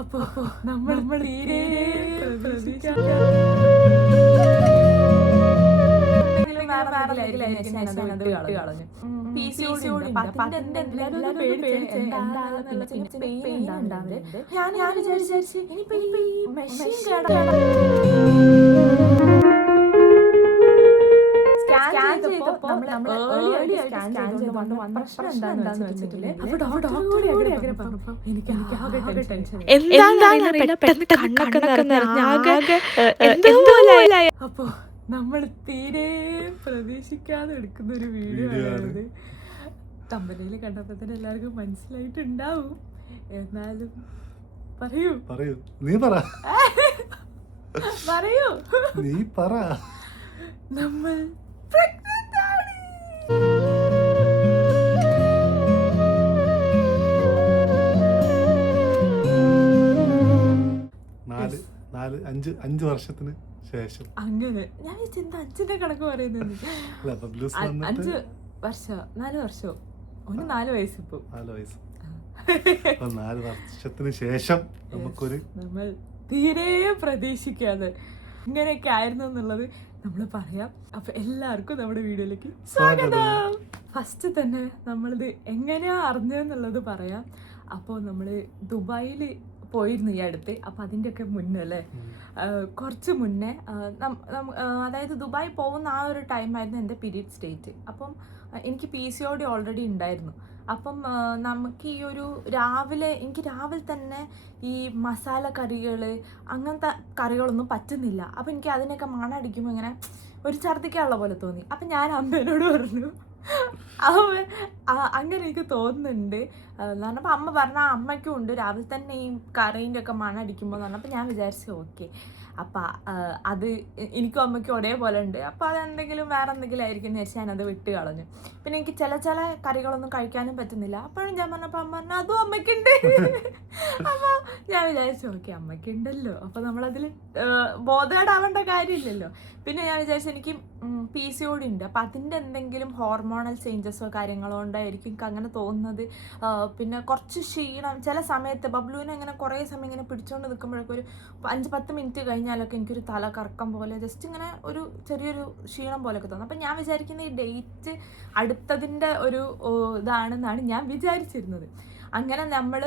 അപ്പൊ നമ്മൾ തീരെ ഞാൻ വിചാരിച്ചു ഇനിയിപ്പോ ഈ മെഷീൻ അപ്പൊ നമ്മൾ തീരെ പ്രതീക്ഷിക്കാതെ എടുക്കുന്ന ഒരു വീഡിയോ ആണത്. കമ്പനിയിൽ കണ്ടപ്പോ തന്നെ എല്ലാവർക്കും മനസ്സിലായിട്ടുണ്ടാവും. എന്നാലും പറയൂ നീ പറ പറയൂ നീ പറ. നമ്മൾ അഞ്ച് വർഷത്തിന് ശേഷം അങ്ങനെ ഞാൻ എന്താ 5ന്റെ കണക്ക് പറയുന്നത്. 5 വർഷം 4 വർഷമോ 4 വയസ്സ്. ഇപ്പൊ 4 വയസ്സ് 4 വർഷത്തിന് ശേഷം നമ്മൾ തീരെ പ്രതീക്ഷിക്കാതെ ഇങ്ങനെയൊക്കെ ആയിരുന്നു എന്നുള്ളത് നമ്മൾ പറയാം. അപ്പൊ എല്ലാവർക്കും നമ്മുടെ വീഡിയോയിലേക്ക് സ്വാഗതം. ഫസ്റ്റ് തന്നെ നമ്മളിത് എങ്ങനെയാ അറിഞ്ഞതെന്നുള്ളത് പറയാം. അപ്പോൾ നമ്മൾ ദുബായിൽ പോയിരുന്നു ഈ അടുത്ത്. അപ്പം അതിൻ്റെയൊക്കെ മുന്നേ അല്ലേ, കുറച്ച് മുന്നേ അതായത് ദുബായ് പോകുന്ന ആ ഒരു ടൈമായിരുന്നു എൻ്റെ പീരീഡ് സ്റ്റേറ്റ്. അപ്പം എനിക്ക് PCOD ഓൾറെഡി ഉണ്ടായിരുന്നു. അപ്പം നമുക്ക് ഈ ഒരു എനിക്ക് രാവിലെ തന്നെ ഈ മസാല കറികൾ അങ്ങനത്തെ കറികളൊന്നും പറ്റുന്നില്ല. അപ്പം എനിക്ക് അതിനൊക്കെ മണടിക്കുമ്പോൾ ഇങ്ങനെ ഒരു ഛർദ്ദിക്കാനുള്ള പോലെ തോന്നി. അപ്പം ഞാൻ അമ്മേനോട് പറഞ്ഞു, അങ്ങനെ എനിക്ക് തോന്നുന്നുണ്ട് എന്ന് പറഞ്ഞപ്പോൾ അമ്മ പറഞ്ഞാൽ അമ്മയ്ക്കും ഉണ്ട് രാവിലെ തന്നെ ഈ കറീൻ്റെ ഒക്കെ മണടിക്കുമ്പോൾ എന്ന് പറഞ്ഞപ്പോൾ ഞാൻ വിചാരിച്ചു ഓക്കെ അപ്പം അത് എനിക്കും അമ്മയ്ക്കും ഒരേപോലെ ഉണ്ട്, അപ്പോൾ അതെന്തെങ്കിലും വേറെ എന്തെങ്കിലും ആയിരിക്കും എന്ന് വെച്ചാൽ ഞാനത് വിട്ട് കളഞ്ഞു. പിന്നെ എനിക്ക് ചില കറികളൊന്നും കഴിക്കാനും പറ്റുന്നില്ല. അപ്പോഴും ഞാൻ പറഞ്ഞപ്പോൾ അമ്മ പറഞ്ഞു അതും അമ്മയ്ക്കുണ്ട്. അപ്പോൾ ഞാൻ വിചാരിച്ചു ഓക്കെ അമ്മയ്ക്കുണ്ടല്ലോ, അപ്പോൾ നമ്മളതിൽ ബോധേടാവേണ്ട കാര്യമില്ലല്ലോ. പിന്നെ ഞാൻ വിചാരിച്ചു എനിക്ക് PCOD ഉണ്ട്, അപ്പം അതിൻ്റെ എന്തെങ്കിലും ഹോർമോണൽ ചേഞ്ചസോ കാര്യങ്ങളോ കൊണ്ടായിരിക്കും എനിക്ക് അങ്ങനെ തോന്നുന്നത്. പിന്നെ കുറച്ച് ക്ഷീണം ചില സമയത്ത് ബബ്ലുവിനെ ഇങ്ങനെ കുറേ സമയം ഇങ്ങനെ പിടിച്ചുകൊണ്ട് നിൽക്കുമ്പോഴൊക്കെ ഒരു 5-10 മിനിറ്റ് കഴിഞ്ഞാലൊക്കെ എനിക്കൊരു തല കറക്കം പോലെ ജസ്റ്റ് ഇങ്ങനെ ഒരു ചെറിയൊരു ക്ഷീണം പോലെയൊക്കെ തോന്നും. അപ്പം ഞാൻ വിചാരിക്കുന്ന ഈ ഡേറ്റ് അടുത്തതിൻ്റെ ഒരു ഇതാണെന്നാണ് ഞാൻ വിചാരിച്ചിരുന്നത്. അങ്ങനെ നമ്മൾ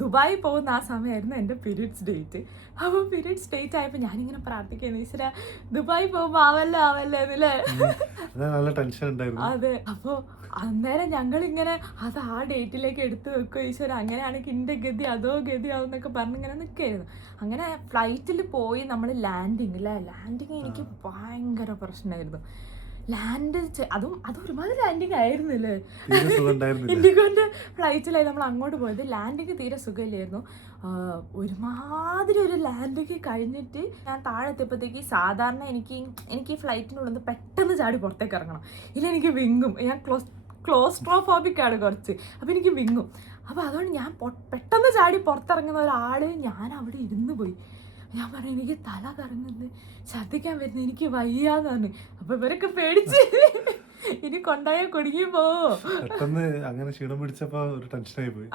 ദുബായി പോകുന്ന ആ സമയമായിരുന്നു എൻ്റെ പീരീഡ്സ് ഡേറ്റ്. അപ്പോൾ പീരീഡ്സ് ഡേറ്റ് ആയപ്പോൾ ഞാനിങ്ങനെ പ്രാർത്ഥിക്കുന്നു, ഈശ്വരാ ദുബായി പോകുമ്പോൾ ആവല്ലേ എന്നല്ലേ. അതെ. അപ്പോൾ അന്നേരം ഞങ്ങളിങ്ങനെ അത് ആ ഡേറ്റിലേക്ക് എടുത്ത് വെക്കുക, ഈശ്വര അങ്ങനെയാണെങ്കിൽ എൻ്റെ ഗതി അതോ ഗതിയാവും എന്നൊക്കെ പറഞ്ഞിങ്ങനെ നിൽക്കുകയായിരുന്നു. അങ്ങനെ ഫ്ലൈറ്റിൽ പോയി നമ്മൾ ലാൻഡിങ് എനിക്ക് ഭയങ്കര പ്രശ്നമായിരുന്നു. അതും ഒരുമാതിരി ലാൻഡിങ് ആയിരുന്നില്ലേ. ഇൻഡിഗോന്റെ ഫ്ലൈറ്റിലായി നമ്മൾ അങ്ങോട്ട് പോയത്. ലാൻഡിങ് തീരെ സുഖമില്ലായിരുന്നു. ഒരുമാതിരി ഒരു ലാൻഡിങ് കഴിഞ്ഞിട്ട് ഞാൻ താഴെ എത്തിയപ്പോഴത്തേക്ക് സാധാരണ എനിക്ക് ഈ ഫ്ലൈറ്റിനുള്ളിൽ നിന്ന് പെട്ടെന്ന് ചാടി പുറത്തേക്ക് ഇറങ്ങണം, ഇല്ല എനിക്ക് വിങ്ങും. ഞാൻ ക്ലോസ്ട്രോഫോബിക്കാണ് കുറച്ച്, അപ്പോൾ എനിക്ക് വിങ്ങും. അപ്പോൾ അതുകൊണ്ട് ഞാൻ പെട്ടെന്ന് ചാടി പുറത്തിറങ്ങുന്ന ഒരാൾ ഞാൻ അവിടെ ഇരുന്ന് പോയി. ഞാൻ പറഞ്ഞു എനിക്ക് തല കറങ്ങുന്നത്, ഛർദ്ദിക്കാൻ വരുന്നത്, എനിക്ക് വയ്യാന്ന് പറഞ്ഞു. അപ്പൊ ഇവരൊക്കെ പേടിച്ച് ഇനി കൊണ്ടായാൽ കുടുങ്ങി പോവോ അങ്ങനെ ക്ഷീണം പിടിച്ചപ്പോ ഒരു ടെൻഷനായി പോയി.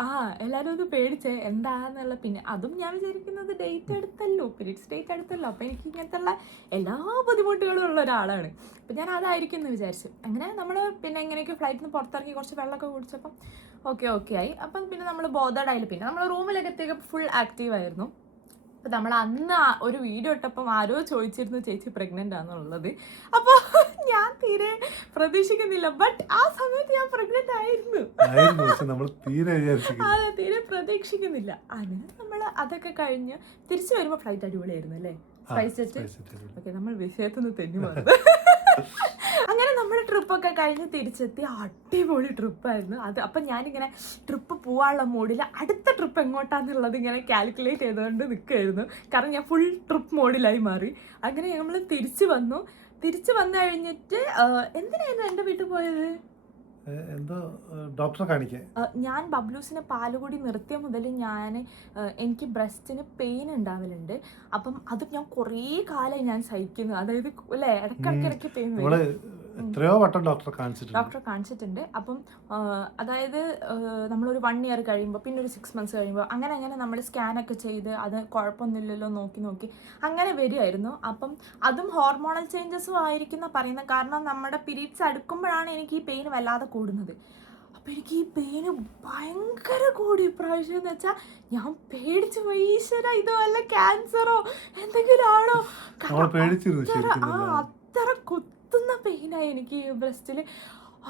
എല്ലാരും ഒന്ന് പേടിച്ചേ എന്താന്നുള്ള. പിന്നെ അതും ഞാൻ വിചാരിക്കുന്നത് ഡേറ്റ് അടുത്തല്ലോ, പീരീഡ്സ് ഡേറ്റ് അടുത്തല്ലോ, അപ്പൊ എനിക്ക് ഇങ്ങനത്തെ ഉള്ള എല്ലാ ബുദ്ധിമുട്ടുകളും ഉള്ള ഒരാളാണ്. അപ്പൊ ഞാൻ അതായിരിക്കും എന്ന് വിചാരിച്ചു. അങ്ങനെ നമ്മൾ പിന്നെ എങ്ങനെയൊക്കെ ഫ്ലൈറ്റിൽ നിന്ന് പുറത്തിറങ്ങി കുറച്ച് വെള്ളമൊക്കെ കുടിച്ചപ്പം ഓക്കെ ആയി. അപ്പം പിന്നെ നമ്മൾ ബോധേഡായില്ല. പിന്നെ നമ്മൾ റൂമിലേക്ക് എത്തിയപ്പോൾ ഫുൾ ആക്റ്റീവ് ആയിരുന്നു. അപ്പം നമ്മൾ അന്ന് ഒരു വീഡിയോ ഇട്ടപ്പം ആരോ ചോദിച്ചിരുന്നു ചേച്ചി പ്രഗ്നൻ്റ് ആണെന്നുള്ളത്. അപ്പോൾ ഞാൻ തീരെ പ്രതീക്ഷിക്കുന്നില്ല, ബട്ട് ആ സമയത്ത് ഞാൻ പ്രഗ്നൻ്റ് ആയിരുന്നു. അതെ, തീരെ പ്രതീക്ഷിക്കുന്നില്ല. അങ്ങനെ നമ്മൾ അതൊക്കെ കഴിഞ്ഞ് തിരിച്ചു വരുമ്പോൾ ഫ്ലൈറ്റ് അടിപൊളിയായിരുന്നു അല്ലേ, സ്പൈസ് ജെറ്റ്. ഓക്കെ, നമ്മൾ വിഷയത്തിൽ നിന്ന് തെന്നി മാറുന്നത്. അങ്ങനെ നമ്മുടെ ട്രിപ്പൊക്കെ കഴിഞ്ഞ് തിരിച്ചെത്തി. അടിപൊളി ട്രിപ്പായിരുന്നു അത്. അപ്പം ഞാനിങ്ങനെ ട്രിപ്പ് പോകാനുള്ള മോഡിൽ അടുത്ത ട്രിപ്പ് എങ്ങോട്ടാന്നുള്ളത് ഇങ്ങനെ കാൽക്കുലേറ്റ് ചെയ്തുകൊണ്ട് നിൽക്കുമായിരുന്നു. കാരണം ഞാൻ ഫുൾ ട്രിപ്പ് മോഡിലായി മാറി. അങ്ങനെ നമ്മൾ തിരിച്ചു വന്നു കഴിഞ്ഞിട്ട് എന്തിനായിരുന്നു എൻ്റെ വീട്ടിൽ പോയത്? എന്തോ ഡോക്ടറെ കാണിക്കാൻ. ഞാൻ ബബ്ലൂസിന് പാലുകൂടി നിർത്തിയ മുതൽ എനിക്ക് ബ്രസ്റ്റിന് പെയിൻ ഉണ്ടാവലുണ്ട്. അപ്പം അത് ഞാൻ കുറേ കാലമായി ഞാൻ സഹിക്കുന്നു. അതായത് അല്ലേ, ഇടയ്ക്കിടയ്ക്ക് പെയിൻ വരും. എത്രയോ വട്ടം ഡോക്ടറെ കാണിച്ചിട്ടുണ്ട്. അപ്പം അതായത് നമ്മളൊരു 1 year കഴിയുമ്പോൾ, പിന്നെ ഒരു 6 months കഴിയുമ്പോൾ, അങ്ങനെ നമ്മൾ സ്കാനൊക്കെ ചെയ്ത് അത് കുഴപ്പമൊന്നുമില്ലല്ലോ നോക്കി അങ്ങനെ വരുമായിരുന്നു. അപ്പം അതും ഹോർമോണൽ ചേഞ്ചസും ആയിരിക്കുന്ന പറയുന്നത്. കാരണം നമ്മുടെ പീരീഡ്സ് അടുക്കുമ്പോഴാണ് എനിക്ക് ഈ പെയിൻ വല്ലാതെ കൂടുന്നത്. അപ്പം എനിക്ക് ഈ പെയിന് ഭയങ്കര കൂടി ഇപ്രാവശ്യം എന്ന് വെച്ചാൽ ഞാൻ പേടിച്ചു പോയി. ഈശ്വര, ഇത് വല്ല ക്യാൻസറോ എന്തെങ്കിലും ആണോ? അത്ര കുത്തുന്ന പെയിനായി എനിക്ക് ബ്രസ്റ്റിൽ.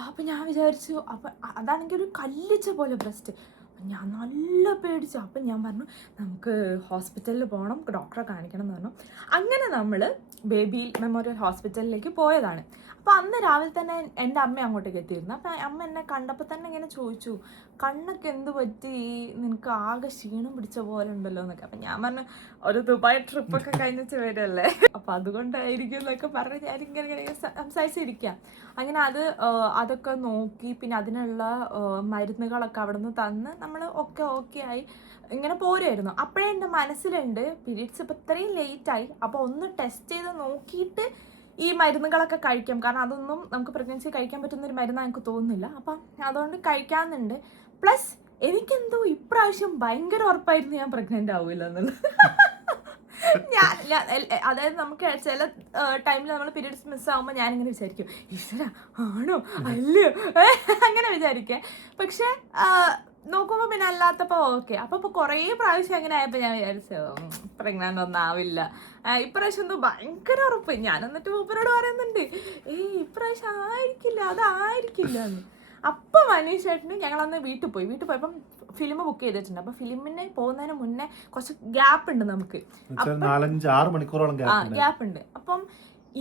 അപ്പം ഞാൻ വിചാരിച്ചു, അപ്പം അതാണെങ്കിൽ ഒരു കല്ലിച്ച പോലെ ബ്രസ്റ്റ്. ഞാൻ നല്ല പേടിച്ചു. അപ്പം ഞാൻ പറഞ്ഞു നമുക്ക് ഹോസ്പിറ്റലിൽ പോകണം, ഡോക്ടറെ കാണിക്കണം എന്ന് പറഞ്ഞു. അങ്ങനെ നമ്മൾ ബേബി മെമ്മോറിയൽ ഹോസ്പിറ്റലിലേക്ക് പോയതാണ്. അപ്പോൾ അന്ന് രാവിലെ തന്നെ എൻ്റെ അമ്മ അങ്ങോട്ടേക്ക് എത്തിയിരുന്നു. അപ്പം അമ്മ എന്നെ കണ്ടപ്പോൾ തന്നെ ഇങ്ങനെ ചോദിച്ചു, കണ്ണൊക്കെ എന്ത് പറ്റി, നിനക്ക് ആകെ ക്ഷീണം പിടിച്ച പോലെ ഉണ്ടല്ലോ എന്നൊക്കെ. അപ്പം ഞാൻ പറഞ്ഞു, ഒരു ദുബായ് ട്രിപ്പൊക്കെ കഴിഞ്ഞിട്ട് വരല്ലേ, അപ്പം അതുകൊണ്ടായിരിക്കും എന്നൊക്കെ പറഞ്ഞ് ഞാനിങ്ങനെ സംസാരിച്ചിരിക്കാം. അങ്ങനെ അതൊക്കെ നോക്കി, പിന്നെ അതിനുള്ള മരുന്നുകളൊക്കെ അവിടെ നിന്ന് തന്ന് നമ്മൾ ഓക്കെ ആയി ഇങ്ങനെ പോരുമായിരുന്നു. അപ്പോഴേ എൻ്റെ മനസ്സിലുണ്ട് പീരീഡ്സ് ഇപ്പം ഇത്രയും ലേറ്റായി, അപ്പോൾ ഒന്ന് ടെസ്റ്റ് ചെയ്ത് നോക്കിയിട്ട് ഈ മരുന്നുകളൊക്കെ കഴിക്കാം. കാരണം അതൊന്നും നമുക്ക് പ്രഗ്നൻസി കഴിക്കാൻ പറ്റുന്നൊരു മരുന്നാണ് എനിക്ക് തോന്നുന്നില്ല. അപ്പം അതുകൊണ്ട് കഴിക്കാമെന്നുണ്ട്. പ്ലസ് എനിക്കെന്തോ ഇപ്രാവശ്യം ഭയങ്കര ഉറപ്പായിരുന്നു ഞാൻ പ്രഗ്നൻ്റ് ആവില്ല എന്നുള്ളത്. അതായത് നമുക്ക് ചില ടൈമിൽ നമ്മൾ പീരീഡ്സ് മിസ്സാകുമ്പോൾ ഞാനിങ്ങനെ വിചാരിക്കും, ഈശ്വര ആണോ അല്ലയോ അങ്ങനെ വിചാരിക്കേ. പക്ഷെ നോക്കുമ്പോൾ പിന്നെ അല്ലാത്തപ്പോൾ ഓക്കെ. അപ്പോൾ കുറേ പ്രാവശ്യം അങ്ങനെ ആയപ്പോൾ ഞാൻ വിചാരിച്ചു പ്രഗ്നൻ്റ് ഒന്നും ആവില്ല. ഇപ്രാവശ്യം എന്തോ ഭയങ്കര ഉറപ്പ്. ഞാൻ എന്നിട്ട് മൂപ്പരോട് പറയുന്നുണ്ട്, ഇപ്രാവശ്യം ആയിരിക്കില്ല, അതായിരിക്കില്ല എന്ന്. അപ്പം മനീഷേട്ടന് ഞങ്ങളന്ന് വീട്ടിൽ പോയപ്പം ഫിലിം ബുക്ക് ചെയ്തിട്ടുണ്ട്. അപ്പം ഫിലിമിന് പോകുന്നതിന് മുന്നേ കുറച്ച് ഗ്യാപ്പ് ഉണ്ട് നമുക്ക്, 4-6 മണിക്കൂറോളം ഗ്യാപ്പ് ഉണ്ട്. അപ്പം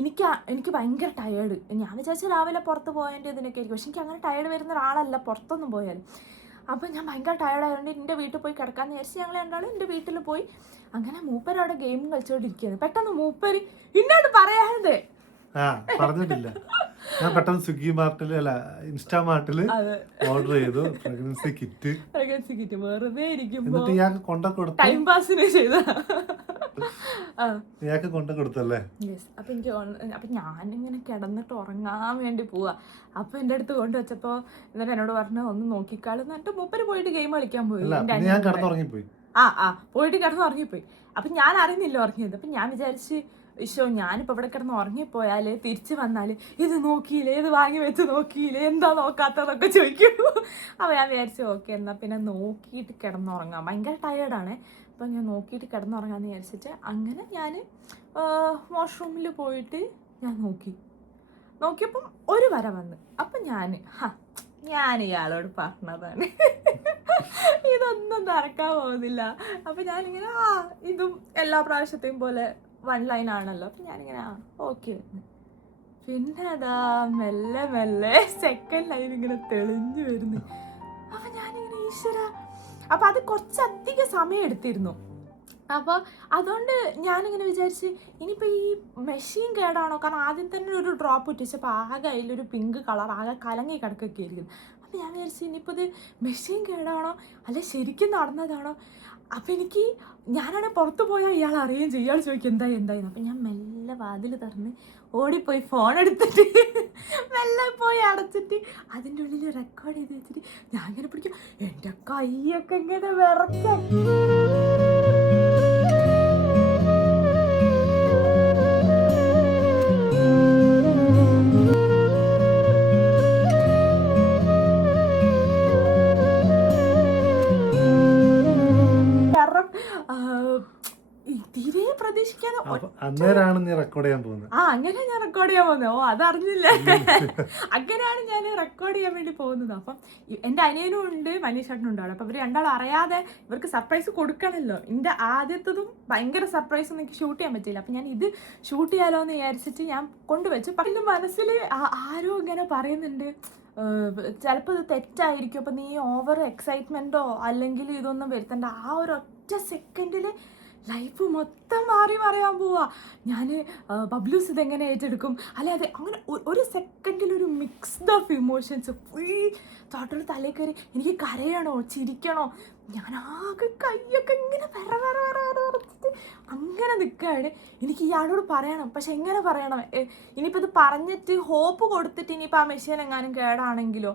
എനിക്ക് ഭയങ്കര ടയേർഡ്. ഞാൻ വിചാരിച്ചു രാവിലെ പുറത്ത് പോയതിൻ്റെ ഇതിനൊക്കെ ആയിരിക്കും. പക്ഷെ എനിക്ക് അങ്ങനെ ടയേർഡ് വരുന്ന ഒരാളല്ല പുറത്തൊന്നും പോയാലും. അപ്പം ഞാൻ ഭയങ്കര ടയേർഡായതുകൊണ്ട് എൻ്റെ വീട്ടിൽ പോയി കിടക്കാമെന്ന് വിചാരിച്ച് ഞങ്ങൾ രണ്ടാളും എൻ്റെ വീട്ടിൽ പോയി. അങ്ങനെ മൂപ്പർ അവിടെ ഗെയിം കളിച്ചുകൊണ്ടിരിക്കുകയാണ്. പെട്ടെന്ന് മൂപ്പര് ഇന്നോട് പറയാതെ പറഞ്ഞിട്ടില്ല. ഞാൻ പെട്ടെന്ന് സ്വിഗ്ഗി മാർട്ടിൽ അല്ല ഇൻസ്റ്റാമാർട്ടിൽ ഓർഡർ ചെയ്തു പ്രഗ്നൻസി കിറ്റ് വെറുതെ എന്നിട്ട് ഇയാൾക്ക് കൊണ്ട കൊടുത്തു, ടൈം പാസിന് ചെയ്ത ഇയാൾക്ക് കൊണ്ട കൊടുത്തല്ലേ. അപ്പൊ ഞാനിങ്ങനെ കിടന്നിട്ട് ഉറങ്ങാൻ വേണ്ടി പോവാ. അപ്പൊ എന്റെ അടുത്ത് കൊണ്ടുവച്ചപ്പോ എന്നിട്ട് എന്നോട് പറഞ്ഞു ഒന്ന് നോക്കിക്കാള് എന്നിട്ട് മൂപ്പര് പോയിട്ട് ഗെയിം കളിക്കാൻ പോയി. ഞാൻ കിടന്നുറങ്ങിപ്പോയി. പോയിട്ട് കിടന്നുറങ്ങിപ്പോയി. അപ്പൊ ഞാൻ അറിയുന്നില്ല ഉറങ്ങിയത്. അപ്പൊ ഞാൻ വിചാരിച്ച് ഞാനിപ്പോൾ ഇവിടെ കിടന്ന് ഉറങ്ങിപ്പോയാൽ തിരിച്ച് വന്നാൽ ഇത് നോക്കിയില്ലേ, ഇത് വാങ്ങി വെച്ച് നോക്കിയില്ലേ, എന്താ നോക്കാത്തതൊക്കെ ചോദിക്കും. അപ്പോൾ ഞാൻ വിചാരിച്ചു ഓക്കെ എന്നാൽ പിന്നെ നോക്കിയിട്ട് കിടന്നുറങ്ങാം, ഭയങ്കര ടയേർഡാണ്. അപ്പം ഞാൻ നോക്കിയിട്ട് കിടന്നുറങ്ങാമെന്ന് വിചാരിച്ചിട്ട് അങ്ങനെ ഞാൻ വാഷ്റൂമിൽ പോയിട്ട് ഞാൻ നോക്കിയപ്പം ഒരു വര വന്ന്. അപ്പം ഞാൻ ഇയാളോട് പറഞ്ഞതാണ് ഇതൊന്നും നടക്കാൻ പോകുന്നില്ല. അപ്പം ഞാനിങ്ങനെ ഇതും എല്ലാ പ്രാവശ്യത്തെയും പോലെ 1 line ആണല്ലോ. അപ്പം ഞാനിങ്ങനെ ഓക്കെ. പിന്നെ അതാ മെല്ലെ സെക്കൻഡ് ലൈൻ ഇങ്ങനെ തെളിഞ്ഞു വരുന്നു. അപ്പം ഞാനിങ്ങനെ ഈശ്വര. അപ്പം അത് കുറച്ചധികം സമയം എടുത്തിരുന്നു. അപ്പോൾ അതുകൊണ്ട് ഞാനിങ്ങനെ വിചാരിച്ച് ഇനിയിപ്പോൾ ഈ മെഷീൻ കേടാണോ, കാരണം ആദ്യം തന്നെ ഒരു ഡ്രോപ്പ് ഇട്ടിച്ചപ്പോൾ ആകെ അതിലൊരു പിങ്ക് കളർ ആകെ കലങ്ങി കിടക്കൊക്കെ ആയിരിക്കും. അപ്പം ഞാൻ വിചാരിച്ചു ഇനിയിപ്പോൾ ഇത് മെഷീൻ കേടാണോ അല്ലെ ശരിക്കും നടന്നതാണോ. അപ്പം ഞാനാണെങ്കിൽ പുറത്ത് പോയാൽ ഇയാൾ അറിയുകയും ചെയ്യും. ഇയാൾ ചോദിക്കും എന്തായിരുന്നു. അപ്പം ഞാൻ മെല്ലെ വാതിൽ തുറന്ന് ഓടിപ്പോയി ഫോൺ എടുത്തിട്ട് മെല്ലെ പോയി അടച്ചിട്ട് അതിൻ്റെ ഉള്ളിൽ റെക്കോർഡ് ചെയ്ത് വെച്ചിട്ട് ഞാൻ ഇങ്ങനെ പിടിക്കും. എൻ്റെ കൈയൊക്കെ ഇങ്ങനെ വിറക്കാം. തീരെ പ്രതീക്ഷിക്കാതെ അന്നേരമാണ് നീ റെക്കോർഡ് ചെയ്യാൻ പോകുന്നത്. അങ്ങനെ ഞാൻ റെക്കോർഡ് ചെയ്യാൻ പോകുന്നത്. അതറിഞ്ഞില്ല. അങ്ങനെയാണ് ഞാൻ റെക്കോർഡ് ചെയ്യാൻ വേണ്ടി പോകുന്നത്. അപ്പം എൻ്റെ അനിയനും ഉണ്ട് മനീഷേട്ടനും ഉണ്ട് അവിടെ. അപ്പം ഇവർ രണ്ടാളും അറിയാതെ ഇവർക്ക് സർപ്രൈസ് കൊടുക്കണമല്ലോ. എൻ്റെ ആദ്യത്തതും ഭയങ്കര സർപ്രൈസ് ഒന്നും എനിക്ക് ഷൂട്ട് ചെയ്യാൻ പറ്റില്ല. അപ്പം ഞാൻ ഇത് ഷൂട്ട് ചെയ്യാലോ എന്ന് വിചാരിച്ചിട്ട് ഞാൻ കൊണ്ടുവച്ചു. അപ്പം എൻ്റെ മനസ്സിൽ ആരോ ഇങ്ങനെ പറയുന്നുണ്ട് ചിലപ്പോൾ ഇത് തെറ്റായിരിക്കും, അപ്പം നീ ഓവർ എക്സൈറ്റ്മെൻറ്റോ അല്ലെങ്കിൽ ഇതൊന്നും വരുത്തണ്ട. ആ ഒരു ഒറ്റ സെക്കൻഡിൽ ലൈഫ് മൊത്തം മാറി മറിയാൻ പോവാ. ഞാൻ ബബ്ലൂസ് ഇതെങ്ങനെ ഏറ്റെടുക്കും, അല്ലാതെ അങ്ങനെ ഒരു സെക്കൻഡിലൊരു മിക്സ്ഡ് ഓഫ് ഇമോഷൻസ് ഫുൾ തോട്ടൊരു തലയിൽ കയറി. എനിക്ക് കരയണോ ചിരിക്കണോ, ഞാനാകെ കൈയൊക്കെ ഇങ്ങനെ വിറച്ചിട്ട് അങ്ങനെ നിൽക്കുകയാണ്. എനിക്ക് ഇയാളോട് പറയണം, പക്ഷെ എങ്ങനെ പറയണം? ഇനിയിപ്പോൾ ഇത് പറഞ്ഞിട്ട് ഹോപ്പ് കൊടുത്തിട്ട് ഇനിയിപ്പോൾ ആ മെഷീൻ എങ്ങാനും കേടാണെങ്കിലോ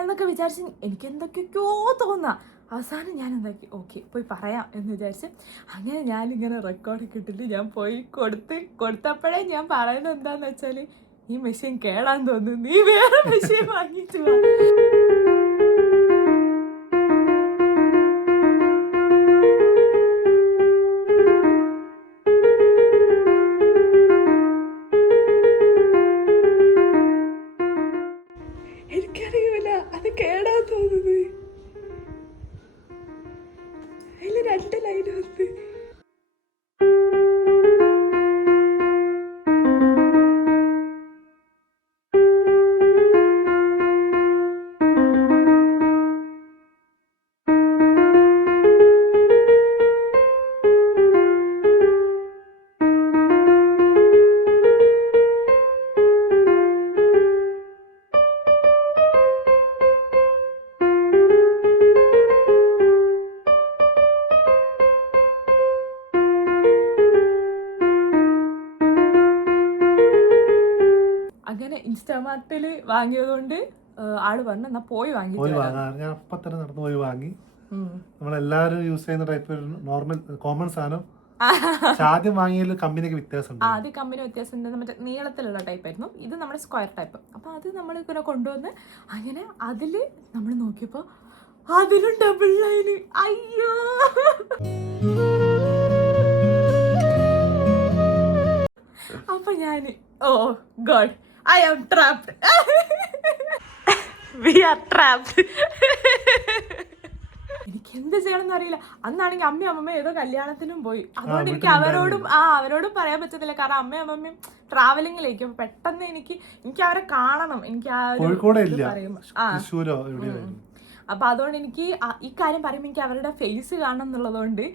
എന്നൊക്കെ വിചാരിച്ച് എനിക്ക് എന്തൊക്കെയൊക്കെയോ തോന്നുക. അവസാനം ഞാൻ എന്താക്കി, ഓക്കെ പോയി പറയാം എന്ന് വിചാരിച്ച് അങ്ങനെ ഞാനിങ്ങനെ റെക്കോർഡൊക്കെ ഇട്ടിട്ട് ഞാൻ പോയി കൊടുത്തപ്പോഴേ ഞാൻ പറയുന്നത് എന്താന്ന് വെച്ചാൽ, ഈ മെഷീൻ കേടാൻ തോന്നുന്നു, നീ വേറെ മെഷീൻ വാങ്ങിയിട്ട് വാ. എനിക്കറിയൂല അത് കേടാൻ തോന്നുന്നത്. അതിൽ 2 ലൈൻ വന്ന് അങ്ങനെ ഇൻസ്റ്റാമാർട്ടിൽ വാങ്ങിയതുകൊണ്ട് ആള് പറഞ്ഞു എന്നാ പോയി വാങ്ങി. ഞാൻ അപ്പൊ തന്നെ നടന്നു പോയി വാങ്ങി. നമ്മളെല്ലാരും യൂസ് ചെയ്യുന്ന ടൈപ്പ് നോർമൽ കോമൺ സാധനം. ആദ്യം വാങ്ങിയതിൽ കമ്പനിക്ക് വ്യത്യാസമുണ്ട്. ആദ്യം കമ്പനി വ്യത്യാസമുണ്ട്. മറ്റേ നീളത്തിലുള്ള ടൈപ്പ് ആയിരുന്നു, ഇത് നമ്മുടെ സ്ക്വയർ ടൈപ്പ്. അപ്പൊ അത് നമ്മൾ ഇങ്ങനെ കൊണ്ടുവന്ന് അങ്ങനെ അതില് നമ്മൾ നോക്കിയപ്പോ അതിലും ഡബിൾ ലൈന്. അയ്യോ, അപ്പൊ ഞാന് ഓ God, I am trapped. We are trapped. എനിക്ക് എന്ത് ചെയ്യണമെന്ന് അറിയില്ല. അന്നാണെങ്കിൽ അമ്മയും അമ്മമ്മയും ഏതോ കല്യാണത്തിനും പോയി. അതുകൊണ്ട് എനിക്ക് അവരോടും പറയാൻ പറ്റത്തില്ല, കാരണം അമ്മയും അമ്മമ്മയും ട്രാവലിംഗിലേക്ക്. അപ്പൊ പെട്ടെന്ന് എനിക്ക് അവരെ കാണണം. എനിക്ക് ആ അപ്പൊ അതുകൊണ്ട് എനിക്ക് ഈ കാര്യം പറയുമ്പോൾ എനിക്ക് അവരുടെ ഫേസ് കാണണം എന്നുള്ളതുകൊണ്ട്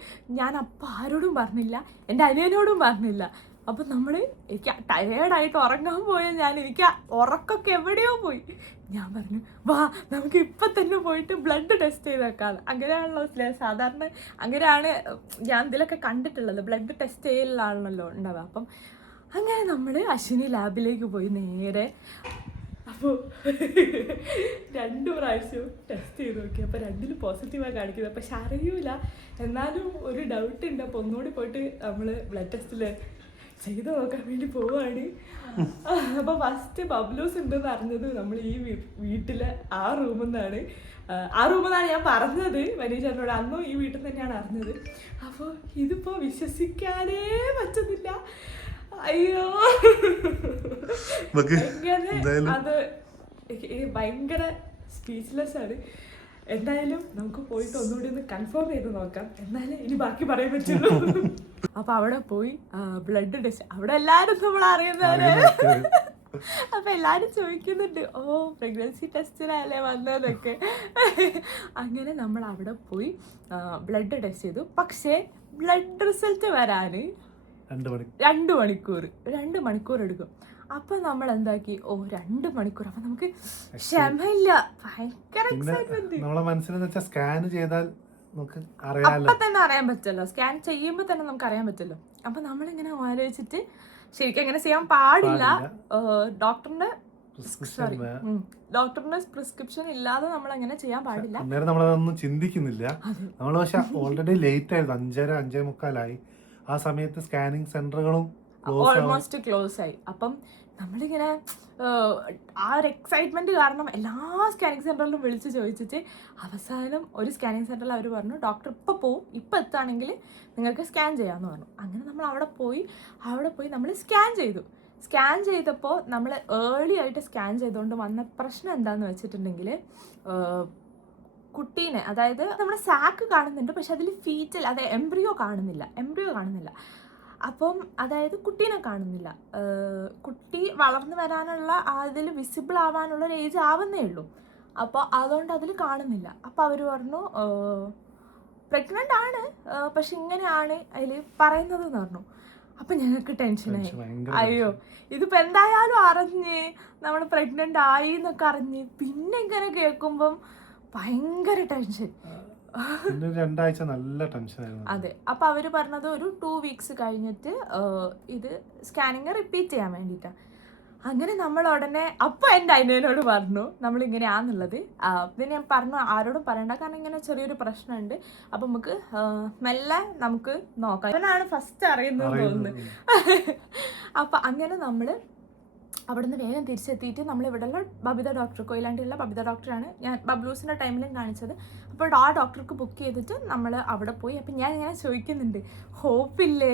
ഞാൻ അപ്പം ആരോടും പറഞ്ഞില്ല, എൻ്റെ അനിയനോടും പറഞ്ഞില്ല. അപ്പൊ എനിക്ക് ടയേർഡായിട്ട് ഉറങ്ങാൻ പോയ എനിക്ക് ഉറക്കൊക്കെ എവിടെയോ പോയി. ഞാൻ പറഞ്ഞു വാ നമുക്ക് ഇപ്പം തന്നെ പോയിട്ട് ബ്ലഡ് ടെസ്റ്റ് ചെയ്ത് വെക്കാം. അങ്ങനെയാണല്ലോ സാധാരണ, അങ്ങനെയാണ് ഞാൻ ഇതിലൊക്കെ കണ്ടിട്ടുള്ളത്, ബ്ലഡ് ടെസ്റ്റ് ചെയ്യലാണല്ലോ ഉണ്ടാവുക. അപ്പം അങ്ങനെ നമ്മൾ അശ്വിനി ലാബിലേക്ക് പോയി നേരെ. അപ്പോൾ 2 പ്രാവശ്യവും ടെസ്റ്റ് ചെയ്ത് നോക്കി. അപ്പോൾ 2 പോസിറ്റീവാണ് കാണിക്കുന്നത്. പക്ഷെ അറിയൂല, എന്നാലും ഒരു ഡൗട്ട് ഉണ്ട്. അപ്പോൾ ഒന്നുകൂടി പോയിട്ട് നമ്മൾ ബ്ലഡ് ടെസ്റ്റിൽ ചെയ്ത് നോക്കാൻ വേണ്ടി പോവാണ്. അപ്പൊ ഫസ്റ്റ് ബബ്ലൂസ് ഉണ്ടെന്ന് അറിഞ്ഞത് നമ്മൾ ഈ വീട്ടിലെ ആ റൂമിൽ നിന്നാണ് ഞാൻ പറഞ്ഞത് മനീഷേട്ടനോട്. അന്നും ഈ വീട്ടിൽ തന്നെയാണ് അറിഞ്ഞത്. അപ്പോൾ ഇതിപ്പോ വിശ്വസിക്കാനേ പറ്റുന്നില്ല. അയ്യോ, അത് ഭയങ്കര സ്പീച്ച്ലെസ് ആണ്. എന്തായാലും നമുക്ക് പോയിട്ട് ഒന്നുകൂടി ഒന്ന് കൺഫേം ചെയ്ത് നോക്കാം, എന്നാലേ ഇനി ബാക്കി പറയാൻ പറ്റുള്ളൂ. അപ്പൊ അവിടെ പോയി ബ്ലഡ് ടെസ്റ്റ്. അവിടെ എല്ലാരും നമ്മൾ അറിയുന്നവര്. അപ്പൊ എല്ലാരും ചോദിക്കുന്നുണ്ട്, ഓ പ്രഗ്നൻസി ടെസ്റ്റിനല്ലേ വന്നതൊക്കെ. അങ്ങനെ നമ്മൾ അവിടെ പോയി ബ്ലഡ് ടെസ്റ്റ് ചെയ്തു. പക്ഷേ ബ്ലഡ് റിസൾട്ട് വരാന് 2 മണിക്കൂർ എടുക്കും. അപ്പൊ നമ്മൾ എന്താക്കി, 2 മണിക്കൂർ. അപ്പൊ നമുക്ക് ക്ഷമയില്ല, ഭയങ്കര എക്സൈറ്റ്മെന്റ്. നമ്മളെ മനസ്സിലെന്ന് സ്കാൻ ചെയ്താൽ അപ്പൊ തന്നെ അറിയാൻ പറ്റല്ലോ, സ്കാൻ ചെയ്യുമ്പോ തന്നെ നമുക്ക് അറിയാൻ പറ്റല്ലോ. അപ്പൊ നമ്മളിങ്ങനെ ആലോചിച്ചിട്ട് ശരിക്കും അങ്ങനെ ചെയ്യാൻ പാടില്ല. ഡോക്ടറിന്റെ പ്രിസ്ക്രിപ്ഷൻ ഇല്ലാതെ നമ്മൾ അങ്ങനെ ചെയ്യാൻ പാടില്ല. അന്നേരം നമ്മളതൊന്നും ചിന്തിക്കുന്നില്ല നമ്മൾ. പക്ഷെ ഓൾറെഡി ലേറ്റ് ആയിരുന്നു, 5:30-5:45 ആ സമയത്ത് സ്കാനിങ് സെന്ററുകളും ഓൾമോസ്റ്റ് ക്ലോസ് ആയി. അപ്പം നമ്മളിങ്ങനെ ആ ഒരു എക്സൈറ്റ്മെന്റ് കാരണം എല്ലാ സ്കാനിങ് സെന്ററിലും വിളിച്ച് ചോദിച്ചിട്ട് അവസാനം ഒരു സ്കാനിങ് സെന്ററിൽ അവർ പറഞ്ഞു, ഡോക്ടർ ഇപ്പം എത്തുകയാണെങ്കിൽ നിങ്ങൾക്ക് സ്കാൻ ചെയ്യാമെന്ന് പറഞ്ഞു. അങ്ങനെ നമ്മൾ അവിടെ പോയി നമ്മൾ സ്കാൻ ചെയ്തപ്പോൾ നമ്മൾ ഏർലി ആയിട്ട് സ്കാൻ ചെയ്തുകൊണ്ട് വന്ന പ്രശ്നം എന്താണെന്ന് വെച്ചിട്ടുണ്ടെങ്കിൽ, കുട്ടീനെ, അതായത് നമ്മുടെ സാക്ക് കാണുന്നുണ്ട്, പക്ഷെ അതിൽ ഫീറ്റൽ, അതായത് എംബ്രിയോ കാണുന്നില്ല. അപ്പം അതായത് കുട്ടീനെ കാണുന്നില്ല. കുട്ടി വളർന്നു വരാനുള്ള അതിൽ വിസിബിൾ ആവാനുള്ള ഒരു ഏജ് ആവുന്നേ ഉള്ളൂ. അപ്പോൾ അതുകൊണ്ട് അതിൽ കാണുന്നില്ല. അപ്പോൾ അവർ പറഞ്ഞു പ്രഗ്നൻ്റ് ആണ്, പക്ഷെ ഇങ്ങനെയാണ് അതിൽ പറയുന്നതെന്ന് പറഞ്ഞു. അപ്പം ഞങ്ങൾക്ക് ടെൻഷനായി. അയ്യോ ഇതിപ്പോൾ എന്തായാലും അറിഞ്ഞ് നമ്മൾ പ്രഗ്നൻ്റ് ആയി എന്നൊക്കെ അറിഞ്ഞ് പിന്നെ ഇങ്ങനെ കേൾക്കുമ്പം ഭയങ്കര ടെൻഷൻ. 2 ആഴ്ച നല്ല ടെൻഷനായിരുന്നു. അതെ, അപ്പം അവർ പറഞ്ഞത് ഒരു 2 വീക്സ് കഴിഞ്ഞിട്ട് ഇത് സ്കാനിങ് റിപ്പീറ്റ് ചെയ്യാൻ വേണ്ടിയിട്ടാണ്. അങ്ങനെ നമ്മൾ ഉടനെ അപ്പം എൻ്റെ അനിയനോട് പറഞ്ഞു നമ്മളിങ്ങനെയാണെന്നുള്ളത്. പിന്നെ ഞാൻ പറഞ്ഞു ആരോടും പറയണ്ട, കാരണം ഇങ്ങനെ ചെറിയൊരു പ്രശ്നമുണ്ട്, അപ്പം നമുക്ക് മെല്ലെ നമുക്ക് നോക്കാം. അവനാണ് ഫസ്റ്റ് അറിയുന്നത് തോന്നുന്നു. അപ്പം അങ്ങനെ നമ്മൾ അവിടെ നിന്ന് വേഗം തിരിച്ചെത്തിയിട്ട് നമ്മളിവിടെയുള്ള ബബിത ഡോക്ടർ, കൊയിലാണ്ടിയുള്ള ബബിത ഡോക്ടറാണ് ഞാൻ ബബ്ലൂസിൻ്റെ ടൈമിലും കാണിച്ചത്. അപ്പോൾ ആ ഡോക്ടർക്ക് ബുക്ക് ചെയ്തിട്ട് നമ്മൾ അവിടെ പോയി. അപ്പം ഞാൻ ഇങ്ങനെ ചോദിക്കുന്നുണ്ട്, ഹോപ്പില്ലേ,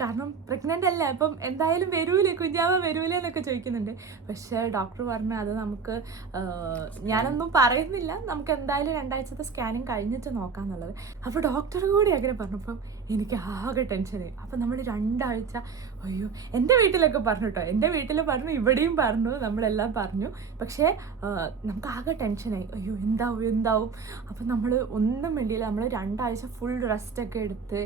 കാരണം പ്രഗ്നൻ്റ് അല്ലേ, അപ്പം എന്തായാലും വരൂലേ, കുഞ്ഞാവ വരൂലേ എന്നൊക്കെ ചോദിക്കുന്നുണ്ട്. പക്ഷേ ഡോക്ടർ പറഞ്ഞു അത് നമുക്ക്, ഞാനൊന്നും പറയുന്നില്ല, നമുക്ക് എന്തായാലും 2 ആഴ്ചത്തെ സ്കാനിങ് കഴിഞ്ഞിട്ട് നോക്കാം എന്നുള്ളത്. അപ്പോൾ ഡോക്ടർ കൂടി അങ്ങനെ പറഞ്ഞപ്പം എനിക്ക് ആകെ ടെൻഷനായി. അപ്പം നമ്മൾ 2 ആഴ്ച അയ്യോ എൻ്റെ വീട്ടിലൊക്കെ പറഞ്ഞു കേട്ടോ, എൻ്റെ വീട്ടിൽ പറഞ്ഞു, ഇവിടെയും പറഞ്ഞു, നമ്മളെല്ലാം പറഞ്ഞു. പക്ഷേ നമുക്ക് ആകെ ടെൻഷനായി, അയ്യോ എന്താവും. അപ്പം നമ്മൾ ഒന്നും വേണ്ടിയില്ല, നമ്മൾ 2 ആഴ്ച ഫുൾ റെസ്റ്റൊക്കെ എടുത്ത്.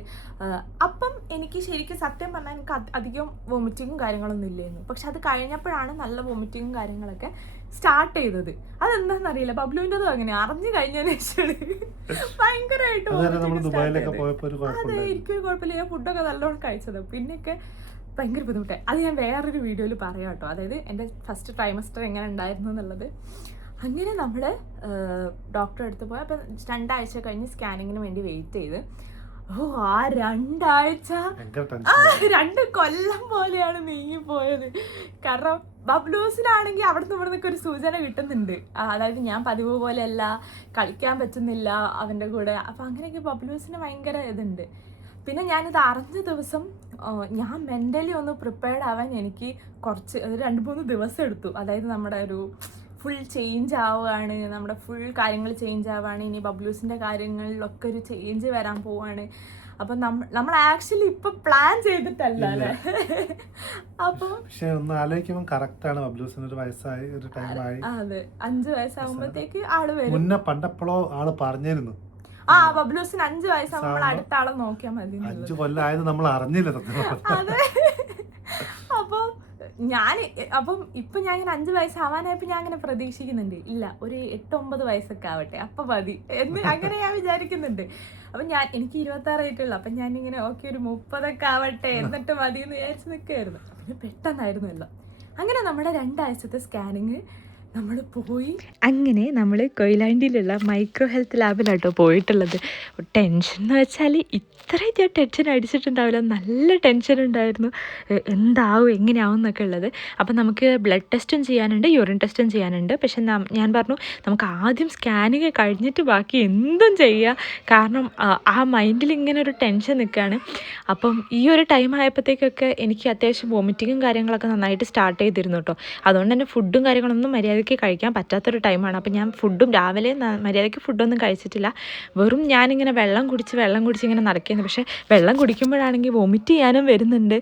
അപ്പം എനിക്ക് ശരിക്കും സത്യം പറഞ്ഞാൽ എനിക്ക് അധികം വോമിറ്റിങ്ങും കാര്യങ്ങളൊന്നും ഇല്ലായിരുന്നു. പക്ഷെ അത് കഴിഞ്ഞപ്പോഴാണ് നല്ല വോമിറ്റിങ്ങും കാര്യങ്ങളൊക്കെ സ്റ്റാർട്ട് ചെയ്തത്. അതെന്താണെന്നറിയില്ല, ബബ്ലുവിൻ്റെതും അങ്ങനെ അറിഞ്ഞു കഴിഞ്ഞതിന് ശേഷം ഭയങ്കരമായിട്ട് അതെ എനിക്കൊരു കുഴപ്പമില്ല, ഞാൻ ഫുഡൊക്കെ നല്ലോണം കഴിച്ചത്. പിന്നെയൊക്കെ ഭയങ്കര ബുദ്ധിമുട്ടായി. അത് ഞാൻ വേറൊരു വീഡിയോയിൽ പറയാം കേട്ടോ, അതായത് എൻ്റെ ഫസ്റ്റ് ട്രൈമസ്റ്റർ എങ്ങനെ ഉണ്ടായിരുന്നു എന്നുള്ളത്. അങ്ങനെ നമ്മൾ ഡോക്ടറെ അടുത്ത് പോയി. അപ്പം 2 ആഴ്ച കഴിഞ്ഞ് സ്കാനിങ്ങിന് വേണ്ടി വെയിറ്റ് ചെയ്ത്. ആ 2 ആഴ്ച 2 കൊല്ലം പോലെയാണ് നീങ്ങിപ്പോയത്. കാരണം ബബ്ലൂസിനാണെങ്കിൽ അവിടുന്ന് ഇവിടുന്നൊക്കെ ഒരു സൂചന കിട്ടുന്നുണ്ട്, അതായത് ഞാൻ പതിവ് പോലെയല്ല, കളിക്കാൻ പറ്റുന്നില്ല അവൻ്റെ കൂടെ. അപ്പം അങ്ങനെയൊക്കെ ബബ്ലൂസിന് ഭയങ്കര ഇതുണ്ട്. പിന്നെ ഞാനിത് അറിഞ്ഞ ദിവസം ഞാൻ മെൻ്റലി ഒന്ന് പ്രിപ്പയർഡ് ആവാൻ എനിക്ക് കുറച്ച് 2-3 ദിവസം എടുത്തു. അതായത് നമ്മുടെ ഒരു ഫുൾ ചേഞ്ച് ആവുകയാണ്, നമ്മുടെ ഫുൾ കാര്യങ്ങൾ ചേഞ്ച് ആവുകയാണ്, ഇനി ബബ്ലൂസിൻ്റെ കാര്യങ്ങളിലൊക്കെ ഒരു ചേഞ്ച് വരാൻ പോവാണ്. അപ്പം നമ്മൾ ആക്ച്വലി ഇപ്പൊ പ്ലാൻ ചെയ്തിട്ടല്ല അല്ലേ. അപ്പൊ പക്ഷെ ഒന്ന് ആലോചിക്കുമ്പോൾ കറക്റ്റ് ആണ്, ബബ്ലൂസിന് ഒരു വയസ്സായി, ഒരു ടൈമായി. അതെ 5 വയസ്സാകുമ്പോഴത്തേക്ക് ആള് വരും. മുന്നേ പണ്ടെപ്പോഴോ ആള് പറഞ്ഞിരുന്നു ബബ്ലൂസിന് 5 വയസ്സാകുമ്പോൾ നമ്മൾ അടുത്ത ആളെ നോക്കിയാൽ മതി. 5 കൊല്ലമായത് നമ്മൾ അറിഞ്ഞില്ല. അതെ. അപ്പം ഇപ്പൊ ഞാൻ ഇങ്ങനെ 5 വയസ്സാവാനായപ്പോ ഞാൻ അങ്ങനെ പ്രതീക്ഷിക്കുന്നുണ്ട്, ഇല്ല ഒരു 8-9 വയസ്സൊക്കെ ആവട്ടെ അപ്പൊ മതി എന്ന് അങ്ങനെ ഞാൻ വിചാരിക്കുന്നുണ്ട്. അപ്പം എനിക്ക് 26 ആയിട്ടുള്ളൂ. അപ്പം ഞാനിങ്ങനെ ഓക്കെ ഒരു 30 ആവട്ടെ എന്നിട്ട് മതി എന്ന് വിചാരിച്ച് നിൽക്കുമായിരുന്നു. പിന്നെ പെട്ടെന്നായിരുന്നല്ലോ. അങ്ങനെ നമ്മുടെ 2 ആഴ്ചത്തെ സ്കാനിങ് നമ്മൾ പോയി. അങ്ങനെ നമ്മൾ കൊയിലാണ്ടിയിലുള്ള മൈക്രോ ഹെൽത്ത് ലാബിലാട്ടോ പോയിട്ടുള്ളത്. ടെൻഷൻ എന്ന് വെച്ചാൽ ഇത്രയും ഞാൻ ടെൻഷൻ അടിച്ചിട്ടുണ്ടാവില്ല, നല്ല ടെൻഷൻ ഉണ്ടായിരുന്നു, എന്താവും എങ്ങനെയാവും എന്നൊക്കെ ഉള്ളത്. അപ്പം നമുക്ക് ബ്ലഡ് ടെസ്റ്റും ചെയ്യാനുണ്ട്, യൂറിൻ ടെസ്റ്റും ചെയ്യാനുണ്ട്. പക്ഷെ ഞാൻ പറഞ്ഞു നമുക്ക് ആദ്യം സ്കാനിങ് കഴിഞ്ഞിട്ട് ബാക്കി എന്തും ചെയ്യാം, കാരണം ആ മൈൻഡിൽ ഇങ്ങനെ ഒരു ടെൻഷൻ നിൽക്കുകയാണ്. അപ്പം ഈ ഒരു ടൈം ആയപ്പോഴത്തേക്കൊക്കെ എനിക്ക് അത്യാവശ്യം വോമിറ്റിങ്ങും കാര്യങ്ങളൊക്കെ നന്നായിട്ട് സ്റ്റാർട്ട് ചെയ്തിരുന്നു കേട്ടോ. അതുകൊണ്ട് തന്നെ ഫുഡും കാര്യങ്ങളൊന്നും മര്യാദയ്ക്ക് കഴിക്കാൻ പറ്റാത്തൊരു ടൈമാണ്. അപ്പം ഞാൻ ഫുഡും രാവിലെ മര്യാദയ്ക്ക് ഫുഡൊന്നും കഴിച്ചിട്ടില്ല, വെറും ഞാനിങ്ങനെ വെള്ളം കുടിച്ച് ഇങ്ങനെ നടക്കുന്നു. പക്ഷേ വെള്ളം കുടിക്കുമ്പോഴാണെങ്കിൽ വോമിറ്റ് ചെയ്യാനും വരുന്നുണ്ട്.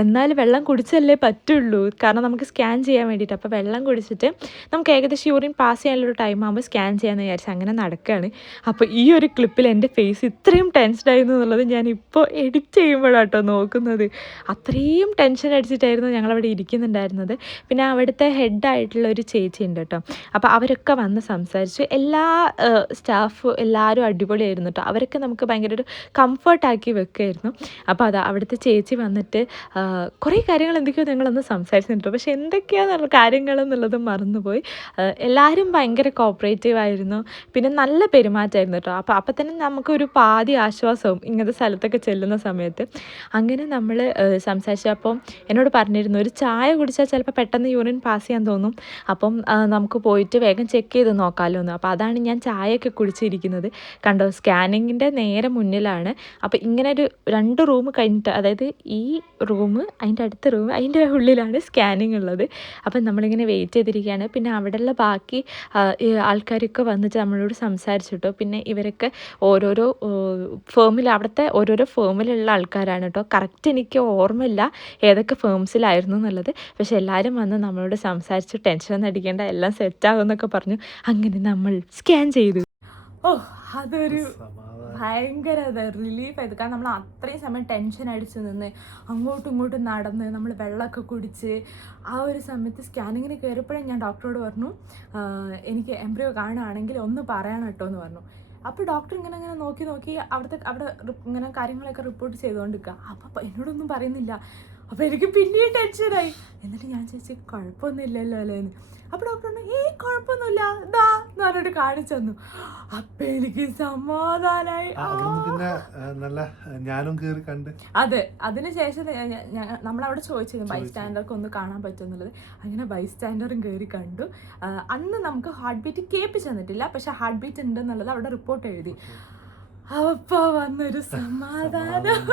എന്നാലും വെള്ളം കുടിച്ചല്ലേ പറ്റുള്ളൂ, കാരണം നമുക്ക് സ്കാൻ ചെയ്യാൻ വേണ്ടിയിട്ട്. അപ്പോൾ വെള്ളം കുടിച്ചിട്ട് നമുക്ക് ഏകദേശം യൂറിൻ പാസ് ചെയ്യാനുള്ളൊരു ടൈം ആകുമ്പോൾ സ്കാൻ ചെയ്യാമെന്ന് വിചാരിച്ച് അങ്ങനെ നടക്കുകയാണ്. അപ്പോൾ ഈ ഒരു ക്ലിപ്പിൽ എൻ്റെ ഫേസ് ഇത്രയും ടെൻസ്ഡ് ആയിരുന്നു എന്നുള്ളത് ഞാനിപ്പോൾ എഡിറ്റ് ചെയ്യുമ്പോഴാട്ടോ നോക്കുന്നത്. അത്രയും ടെൻഷൻ അടിച്ചിട്ടായിരുന്നു ഞങ്ങളവിടെ ഇരിക്കുന്നുണ്ടായിരുന്നത്. പിന്നെ അവിടുത്തെ ഹെഡായിട്ടുള്ള ഒരു ചേച്ചി ഉണ്ട് കേട്ടോ. അപ്പോൾ അവരൊക്കെ വന്ന് സംസാരിച്ചു. എല്ലാ സ്റ്റാഫ് എല്ലാവരും അടിപൊളിയായിരുന്നു കേട്ടോ. അവരൊക്കെ നമുക്ക് ഭയങ്കര ഒരു കംഫർട്ടാക്കി വെക്കുമായിരുന്നു. അപ്പോൾ അവിടുത്തെ ചേച്ചി വന്നിട്ട് കുറേ കാര്യങ്ങൾ എന്തൊക്കെയോ ഞങ്ങളൊന്ന് സംസാരിച്ചിട്ടുണ്ട്, പക്ഷെ എന്തൊക്കെയാണെന്നുള്ള കാര്യങ്ങളെന്നുള്ളത് മറന്നുപോയി. എല്ലാവരും ഭയങ്കര കോപ്പറേറ്റീവ് ആയിരുന്നു, പിന്നെ നല്ല പെരുമാറ്റമായിരുന്നു കേട്ടോ. അപ്പോൾ തന്നെ നമുക്കൊരു പാതി ആശ്വാസവും ഇങ്ങനത്തെ സ്ഥലത്തൊക്കെ ചെല്ലുന്ന സമയത്ത്. അങ്ങനെ നമ്മൾ സംസാരിച്ചു. അപ്പം എന്നോട് പറഞ്ഞിരുന്നു ഒരു ചായ കുടിച്ചാൽ ചിലപ്പോൾ പെട്ടെന്ന് യൂറിൻ പാസ് ചെയ്യാൻ തോന്നും, അപ്പം നമുക്ക് പോയിട്ട് വേഗം ചെക്ക് ചെയ്ത് നോക്കാമല്ലോ എന്ന്. അപ്പോൾ അതാണ് ഞാൻ ചായയൊക്കെ കുടിച്ചിരിക്കുന്നത്. കണ്ടോ, സ്കാനിങ്ങിൻ്റെ നേരെ മുന്നിലാണ്. അപ്പോൾ ഇങ്ങനെ ഒരു 2 റൂം കഴിഞ്ഞിട്ട്, അതായത് ഈ റൂം അതിൻ്റെ അടുത്ത റൂം അതിൻ്റെ ഉള്ളിലാണ് സ്കാനിങ് ഉള്ളത്. അപ്പം നമ്മളിങ്ങനെ വെയിറ്റ് ചെയ്തിരിക്കുകയാണ്. പിന്നെ അവിടെയുള്ള ബാക്കി ആൾക്കാരൊക്കെ വന്നിട്ട് നമ്മളോട് സംസാരിച്ചിട്ടോ. പിന്നെ ഇവരൊക്കെ ഓരോരോ ഫേമിൽ, അവിടുത്തെ ഓരോരോ ഫേമിലുള്ള ആൾക്കാരാണ് കേട്ടോ. കറക്റ്റ് എനിക്ക് ഓർമ്മയില്ല ഏതൊക്കെ ഫേംസിലായിരുന്നു എന്നുള്ളത്. പക്ഷെ എല്ലാവരും വന്ന് നമ്മളോട് സംസാരിച്ച് ടെൻഷൻ ഒന്നും അടിക്കേണ്ട, എല്ലാം സെറ്റാകുമെന്നൊക്കെ പറഞ്ഞു. അങ്ങനെ നമ്മൾ സ്കാൻ ചെയ്തു. ഓ അതൊരു ഭയങ്കര റിലീഫ് ആയത്. കാരണം നമ്മൾ അത്രയും സമയം ടെൻഷൻ അടിച്ച് നിന്ന് അങ്ങോട്ടും ഇങ്ങോട്ടും നടന്ന് നമ്മൾ വെള്ളമൊക്കെ കുടിച്ച് ആ ഒരു സമയത്ത് സ്കാനിങ്ങിന് കയറിയപ്പോഴേ ഞാൻ ഡോക്ടറോട് പറഞ്ഞു എനിക്ക് എംബ്രിയോ കാണുകയാണെങ്കിൽ ഒന്ന് പറയണം കേട്ടോ എന്ന് പറഞ്ഞു. അപ്പോൾ ഡോക്ടർ ഇങ്ങനെ നോക്കി അവിടെ ഇങ്ങനെ കാര്യങ്ങളൊക്കെ റിപ്പോർട്ട് ചെയ്തുകൊണ്ടിരിക്കുക. അപ്പോൾ എന്നോടൊന്നും പറയുന്നില്ല. അപ്പോൾ എനിക്ക് പിന്നെയും ടെൻഷനായി. എന്നിട്ട് ഞാൻ ചോദിച്ചു കുഴപ്പമൊന്നുമില്ലല്ലോ അല്ലേ എന്ന്. അപ്പോൾ ഡോക്ടർ പറഞ്ഞു കുഴപ്പമൊന്നുമില്ല ഇതാ എന്ന് പറഞ്ഞിട്ട് കാണിച്ചു തന്നു. അപ്പം എനിക്ക് സമാധാനമായി. പിന്നെ നല്ല ഞാനും കേറി കണ്ട്. അതെ, അതിനുശേഷം നമ്മളവിടെ ചോദിച്ചിരുന്നു ബൈ സ്റ്റാൻഡർക്ക് ഒന്ന് കാണാൻ പറ്റുമെന്നുള്ളത്. അങ്ങനെ ബൈ സ്റ്റാൻഡറും കയറി കണ്ടു. അന്ന് നമുക്ക് ഹാർട്ട് ബീറ്റ് കേൾപ്പിച്ച് തന്നിട്ടില്ല, പക്ഷെ ഹാർട്ട് ബീറ്റ് ഉണ്ടെന്നുള്ളത് അവിടെ റിപ്പോർട്ട് എഴുതി. അപ്പൊ വന്നൊരു സമാധാനം.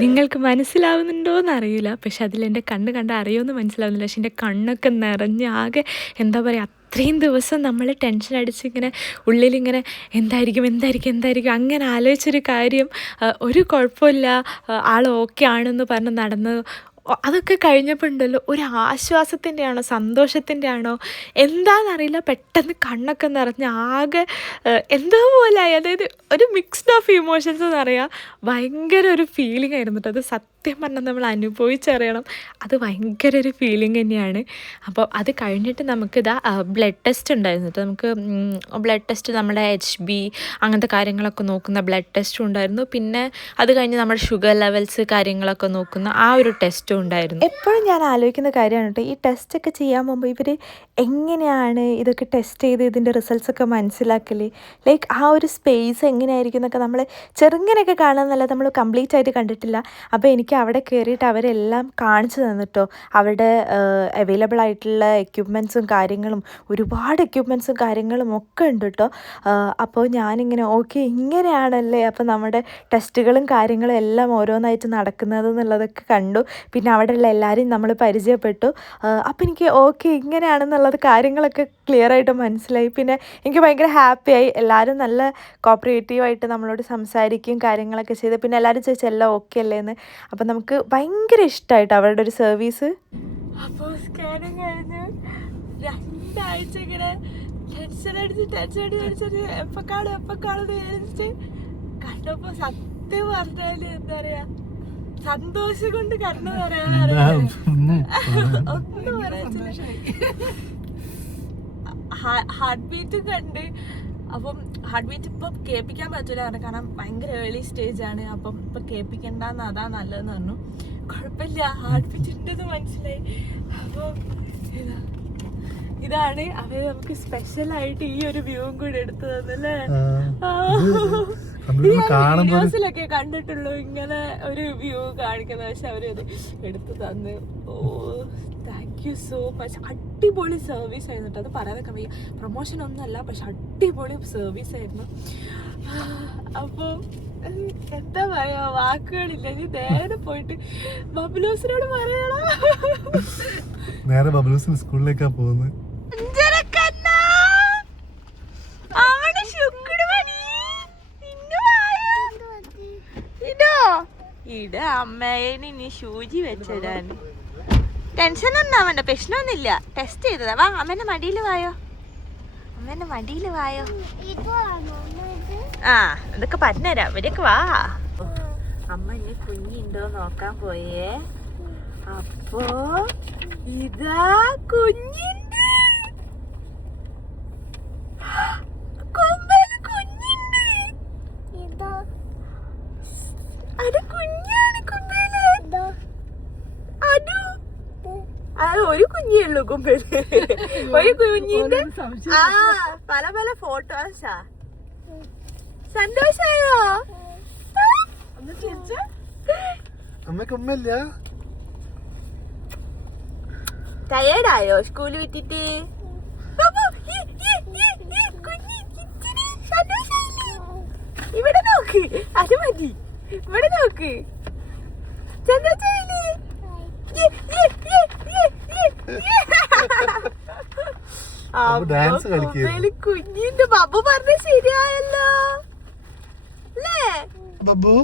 നിങ്ങൾക്ക് മനസ്സിലാവുന്നുണ്ടോയെന്ന് അറിയില്ല, പക്ഷെ അതിലെൻ്റെ കണ്ണ് കണ്ട അറിയുമെന്ന് മനസ്സിലാവുന്നില്ല. പക്ഷെ എൻ്റെ കണ്ണൊക്കെ നിറഞ്ഞ് ആകെ എന്താ പറയുക, അത്രയും ദിവസം നമ്മൾ ടെൻഷൻ അടിച്ച് ഇങ്ങനെ ഉള്ളിലിങ്ങനെ എന്തായിരിക്കും അങ്ങനെ ആലോചിച്ചൊരു കാര്യം ഒരു കുഴപ്പമില്ല, ആൾ ഓക്കെ ആണെന്ന് പറഞ്ഞ് നടന്ന് അതൊക്കെ കഴിഞ്ഞപ്പോൾ ഉണ്ടല്ലോ ഒരു ആശ്വാസത്തിൻ്റെ ആണോ സന്തോഷത്തിൻ്റെ ആണോ എന്താണെന്നറിയില്ല, പെട്ടെന്ന് കണ്ണൊക്കെ നിറഞ്ഞ് ആകെ എന്തോ പോലെയായി. അതായത് ഒരു മിക്സ്ഡ് ഓഫ് ഇമോഷൻസ് എന്നറിയാം. ഭയങ്കര ഒരു ഫീലിംഗ് ആയിരുന്നു കേട്ടോ. അത് സത്യം പറഞ്ഞാൽ നമ്മൾ അനുഭവിച്ചറിയണം. അത് ഭയങ്കര ഒരു ഫീലിംഗ് തന്നെയാണ്. അപ്പോൾ അത് കഴിഞ്ഞിട്ട് നമുക്കിതാ ബ്ലഡ് ടെസ്റ്റ് ഉണ്ടായിരുന്നു കേട്ടോ. നമുക്ക് ബ്ലഡ് ടെസ്റ്റ് നമ്മുടെ HB അങ്ങനത്തെ കാര്യങ്ങളൊക്കെ നോക്കുന്ന ബ്ലഡ് ടെസ്റ്റും ഉണ്ടായിരുന്നു. പിന്നെ അത് കഴിഞ്ഞ് നമ്മുടെ ഷുഗർ ലെവൽസ് കാര്യങ്ങളൊക്കെ നോക്കുന്ന ആ ഒരു ടെസ്റ്റും ഉണ്ടായിരുന്നു. എപ്പോഴും ഞാൻ ആലോചിക്കുന്ന കാര്യമാണ് കേട്ടോ, ഈ ടെസ്റ്റൊക്കെ ചെയ്യാൻ പോകുമ്പോൾ ഇവർ എങ്ങനെയാണ് ഇതൊക്കെ ടെസ്റ്റ് ചെയ്ത് ഇതിൻ്റെ റിസൾട്ട്സ് ഒക്കെ മനസ്സിലാക്കൽ. ലൈക്ക് ആ ഒരു സ്പേസ് എങ്ങനെയായിരിക്കും എന്നൊക്കെ നമ്മൾ ചെറുങ്ങനെയൊക്കെ കാണാമെന്നല്ലാതെ നമ്മൾ കംപ്ലീറ്റ് ആയിട്ട് കണ്ടിട്ടില്ല. അപ്പോൾ എനിക്ക് അവിടെ കയറിയിട്ട് അവരെല്ലാം കാണിച്ചു തന്നിട്ടോ. അവരുടെ അവൈലബിൾ ആയിട്ടുള്ള എക്യുപ്മെൻറ്റ്സും കാര്യങ്ങളും ഒരുപാട് എക്യുപ്മെൻറ്റ്സും കാര്യങ്ങളും ഒക്കെ ഉണ്ട് കേട്ടോ. അപ്പോൾ ഞാനിങ്ങനെ ഓക്കെ ഇങ്ങനെയാണല്ലേ അപ്പോൾ നമ്മുടെ ടെസ്റ്റുകളും കാര്യങ്ങളും എല്ലാം ഓരോന്നായിട്ട് നടക്കുന്നത് എന്നുള്ളതൊക്കെ കണ്ടു. പിന്നെ അവിടെയുള്ള എല്ലാവരെയും നമ്മൾ പരിചയപ്പെട്ടു. അപ്പോൾ എനിക്ക് ഓക്കെ ഇങ്ങനെയാണെന്നുള്ളത് കാര്യങ്ങളൊക്കെ ക്ലിയർ ആയിട്ട് മനസ്സിലായി. പിന്നെ എനിക്ക് ഭയങ്കര ഹാപ്പിയായി. എല്ലാവരും നല്ല കോപ്പറേറ്റീവായിട്ട് നമ്മളോട് സംസാരിക്കുകയും കാര്യങ്ങളൊക്കെ ചെയ്ത് പിന്നെ എല്ലാവരും ചോദിച്ചാൽ എല്ലാം ഓക്കെ അല്ലേ എന്ന്. അപ്പം നമുക്ക് ഭയങ്കര ഇഷ്ടമായിട്ട് അവരുടെ ഒരു സർവീസ്. അപ്പോൾ സ്കാനിങ് കഴിഞ്ഞ് 2 ആഴ്ച ഇങ്ങനെ ടെൻഷൻ എപ്പക്കാളും വിചാരിച്ചിട്ട് കണ്ടപ്പോൾ സത്യം പറഞ്ഞാൽ എന്താ പറയുക, സന്തോഷം കൊണ്ട് കണ്ണു പറയാനറിയാം. ഒന്നും പറയാ. ഹാർട്ട് ബീറ്റ് കണ്ട്. അപ്പം ഹാർട്ട് ബീറ്റ് ഇപ്പം കേൾപ്പിക്കാൻ പറ്റില്ല കാരണം ഭയങ്കര ഏർലി സ്റ്റേജാണ്. അപ്പം ഇപ്പം കേൾപ്പിക്കണ്ടെന്ന് അതാ നല്ലതെന്ന് പറഞ്ഞു. കുഴപ്പമില്ല, ഹാർട്ട് ബീറ്റ് ഉണ്ടെന്ന് മനസ്സിലായി. അപ്പം ഇതാണ് അവർ നമുക്ക് സ്പെഷ്യലായിട്ട് ഈ ഒരു വ്യൂവും കൂടി എടുത്തു തന്നല്ലേ. വീഡിയോസിലൊക്കെ കണ്ടിട്ടുള്ളൂ ഇങ്ങനെ ഒരു വ്യൂ കാണിക്കുന്നത്, പക്ഷെ അവരത് എടുത്തു തന്ന്. ഓ താങ്ക് യു സോ മച്ച്. അടിപൊളി സർവീസ് ആയിരുന്നു കേട്ടോ. അത് പറയാനൊക്കെ വയ്യ, പ്രൊമോഷൻ ഒന്നുമല്ല, പക്ഷെ അടിപൊളി സർവീസ് ആയിരുന്നു. അപ്പോൾ എന്താ പറയാ, വാക്കുകളില്ല. നീ നേരെ പോയിട്ട് ബബ്ലൂസിനോട് പറയണം. നേരെ ബബ്ലൂസിന് സ്കൂളിലേക്കാ പോകുന്നത്. അമ്മേനി സൂചി വെച്ചതാണ്. ടെൻഷൻ ഒന്നും ആവണ്ട, പ്രശ്നമൊന്നുമില്ല. ടെസ്റ്റ് ചെയ്തതാ. വാ അമ്മേന്റെ മടിയിൽ വായോ, അമ്മേന്റെ മടിയിൽ വായോ. ആ ഇതൊക്കെ പറഞ്ഞുതരാം, അവരൊക്കെ വാ. അമ്മ ഇനി കുഞ്ഞുണ്ടോ നോക്കാൻ പോയേ. അപ്പോ ഇതാ കുഞ്ഞുണ്ട്, കൊമ്പേല് കുഞ്ഞുണ്ട്. അത് കുഞ്ഞാണ് കൊമ്പേല്. അത് ഒരു കുഞ്ഞേ ഉള്ളൂ കൊമ്പേല്. ഒരു കുഞ്ഞിന്റെ പല പല ഫോട്ടോസാ. സന്തോഷായോ? അമ്മക്കമ്മല്ല ടയേർഡായോ സ്കൂളിൽ വിട്ടിട്ട്? ഇവിടെ നോക്ക്, അത് മതി. ഇവിടെ നോക്ക്, ഡാൻസ് കളിക്കുന്നു. കുഞ്ഞിന്റെ ബബു പറഞ്ഞ ശരിയായല്ലോ അല്ലേ? ബബ്ബു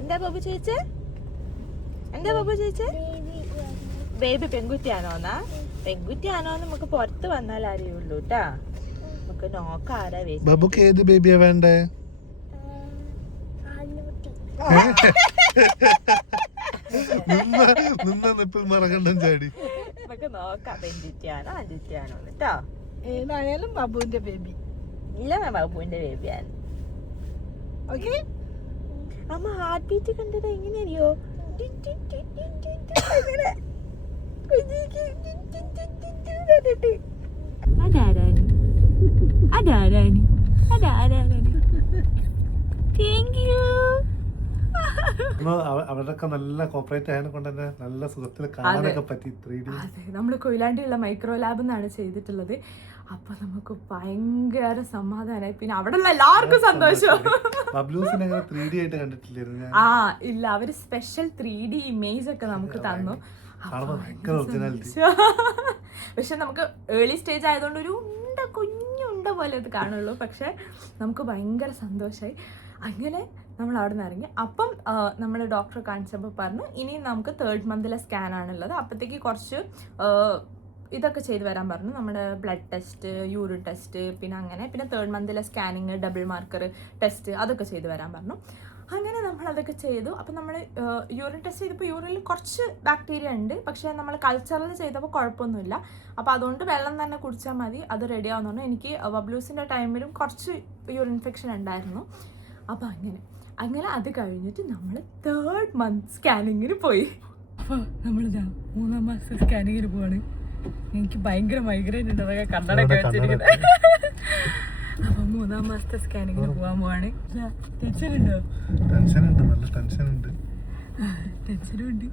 എന്താ ബബു ചോദിച്ചേ? എന്താ ബബു ചോദിച്ചേ? ബേബി പെൺകുട്ടിയാണോന്നാ? പെൺകുട്ടിയാണോന്ന് നമുക്ക് പുറത്ത് വന്നാൽ അറിയുള്ളൂ കേട്ടാ. നമുക്ക് നോക്കാം ആരാ വരുന്നത്. ബബ്ബുക്ക് ഏത് ബേബിയാ വേണ്ടേ? നിപ്പിൽ മറകണ്ടം ചാടി. നമുക്ക് നോക്കാം പെൺകുട്ടിയാണോ ആൺകുട്ടിയാണോ കേട്ടോ. ഏതായാലും ബാബുവിന്റെ ബേബി. ഇല്ല ബാബുവിന്റെ ബേബിയാണ്. ഓക്കെ. അമ്മ ഹാർട്ട് ബീറ്റ് കണ്ടത് എങ്ങനെയറിയോ? അതാരാണ് അതാരാണ് അതാരാണ്. Thank you. അവരൊക്കെ നല്ല കോപ്പറേറ്റ് ആയതിനെ കൊണ്ട് തന്നെ നല്ല സുഖത്തിൽ കാണാനൊക്കെ പറ്റി. 3D അതെ, നമ്മൾ കൊയിലാണ്ടിയുള്ള മൈക്രോ ലാബ് എന്നാണ് ചെയ്തിട്ടുള്ളത്. അപ്പൊ നമുക്ക് ഭയങ്കര സമാധാനമായി. പിന്നെ അവിടെ ഉള്ള എല്ലാവർക്കും സന്തോഷം. ബബ്ലൂസിനെ 3D ആയിട്ട് കണ്ടിട്ടില്ലായിരുന്നു. ആ ഇല്ല, അവര് സ്പെഷ്യൽ 3D ഇമേജ് ഒക്കെ നമുക്ക് തന്നു. പക്ഷെ നമുക്ക് ഏർലി സ്റ്റേജ് ആയതുകൊണ്ട് ഒരു കുഞ്ഞുണ്ട പോലെ അത് കാണുള്ളൂ. പക്ഷെ നമുക്ക് ഭയങ്കര സന്തോഷമായി. അങ്ങനെ നമ്മൾ അവിടെ നിന്ന് ഇറങ്ങി. അപ്പം നമ്മൾ ഡോക്ടറെ കാണിച്ചപ്പോൾ പറഞ്ഞു ഇനി നമുക്ക് 3rd മന്തിലെ സ്കാൻ ആണുള്ളത്. അപ്പോഴത്തേക്ക് കുറച്ച് ഇതൊക്കെ ചെയ്ത് വരാൻ പറഞ്ഞു. നമ്മുടെ ബ്ലഡ് ടെസ്റ്റ്, യൂറിൻ ടെസ്റ്റ്, പിന്നെ 3rd മന്തിലെ സ്കാനിങ്, ഡബിൾ മാർക്കർ ടെസ്റ്റ് അതൊക്കെ ചെയ്ത് വരാൻ പറഞ്ഞു. അങ്ങനെ നമ്മൾ അതൊക്കെ ചെയ്തു. അപ്പം നമ്മൾ യൂറിൻ ടെസ്റ്റ് ചെയ്തപ്പോൾ യൂറിനിൽ കുറച്ച് ബാക്ടീരിയ ഉണ്ട്. പക്ഷേ നമ്മൾ കൾച്ചറിൽ ചെയ്തപ്പോൾ കുഴപ്പമൊന്നുമില്ല. അപ്പോൾ അതുകൊണ്ട് വെള്ളം തന്നെ കുടിച്ചാൽ മതി, അത് റെഡി ആവുന്നുണ്ട്. എനിക്ക് ബബ്ലൂസിൻ്റെ ടൈമിലും കുറച്ച് യൂറിൻ ഇൻഫെക്ഷൻ ഉണ്ടായിരുന്നു. അപ്പോൾ അങ്ങനെ അത് കഴിഞ്ഞിട്ട് നമ്മൾ 3rd മന്ത് സ്കാനിങ്ങിന് പോയി. അപ്പോൾ നമ്മളിതാ 3ാം മാസത്തെ സ്കാനിങ്ങിന് പോവാണ്. എനിക്ക് ഭയങ്കര മൈഗ്രെയിൻ ഉണ്ട്, അതൊക്കെ കണ്ണടയൊക്കെ വെച്ചിരിക്കുന്നത്. അപ്പം 3ാം മാസത്തെ സ്കാനിങ്ങിന് പോകാൻ പോവാണ്. ടെൻഷനുണ്ടോ? ടെൻഷനുണ്ട്, നല്ല ടെൻഷനുണ്ട്. ടെൻഷനുണ്ട്,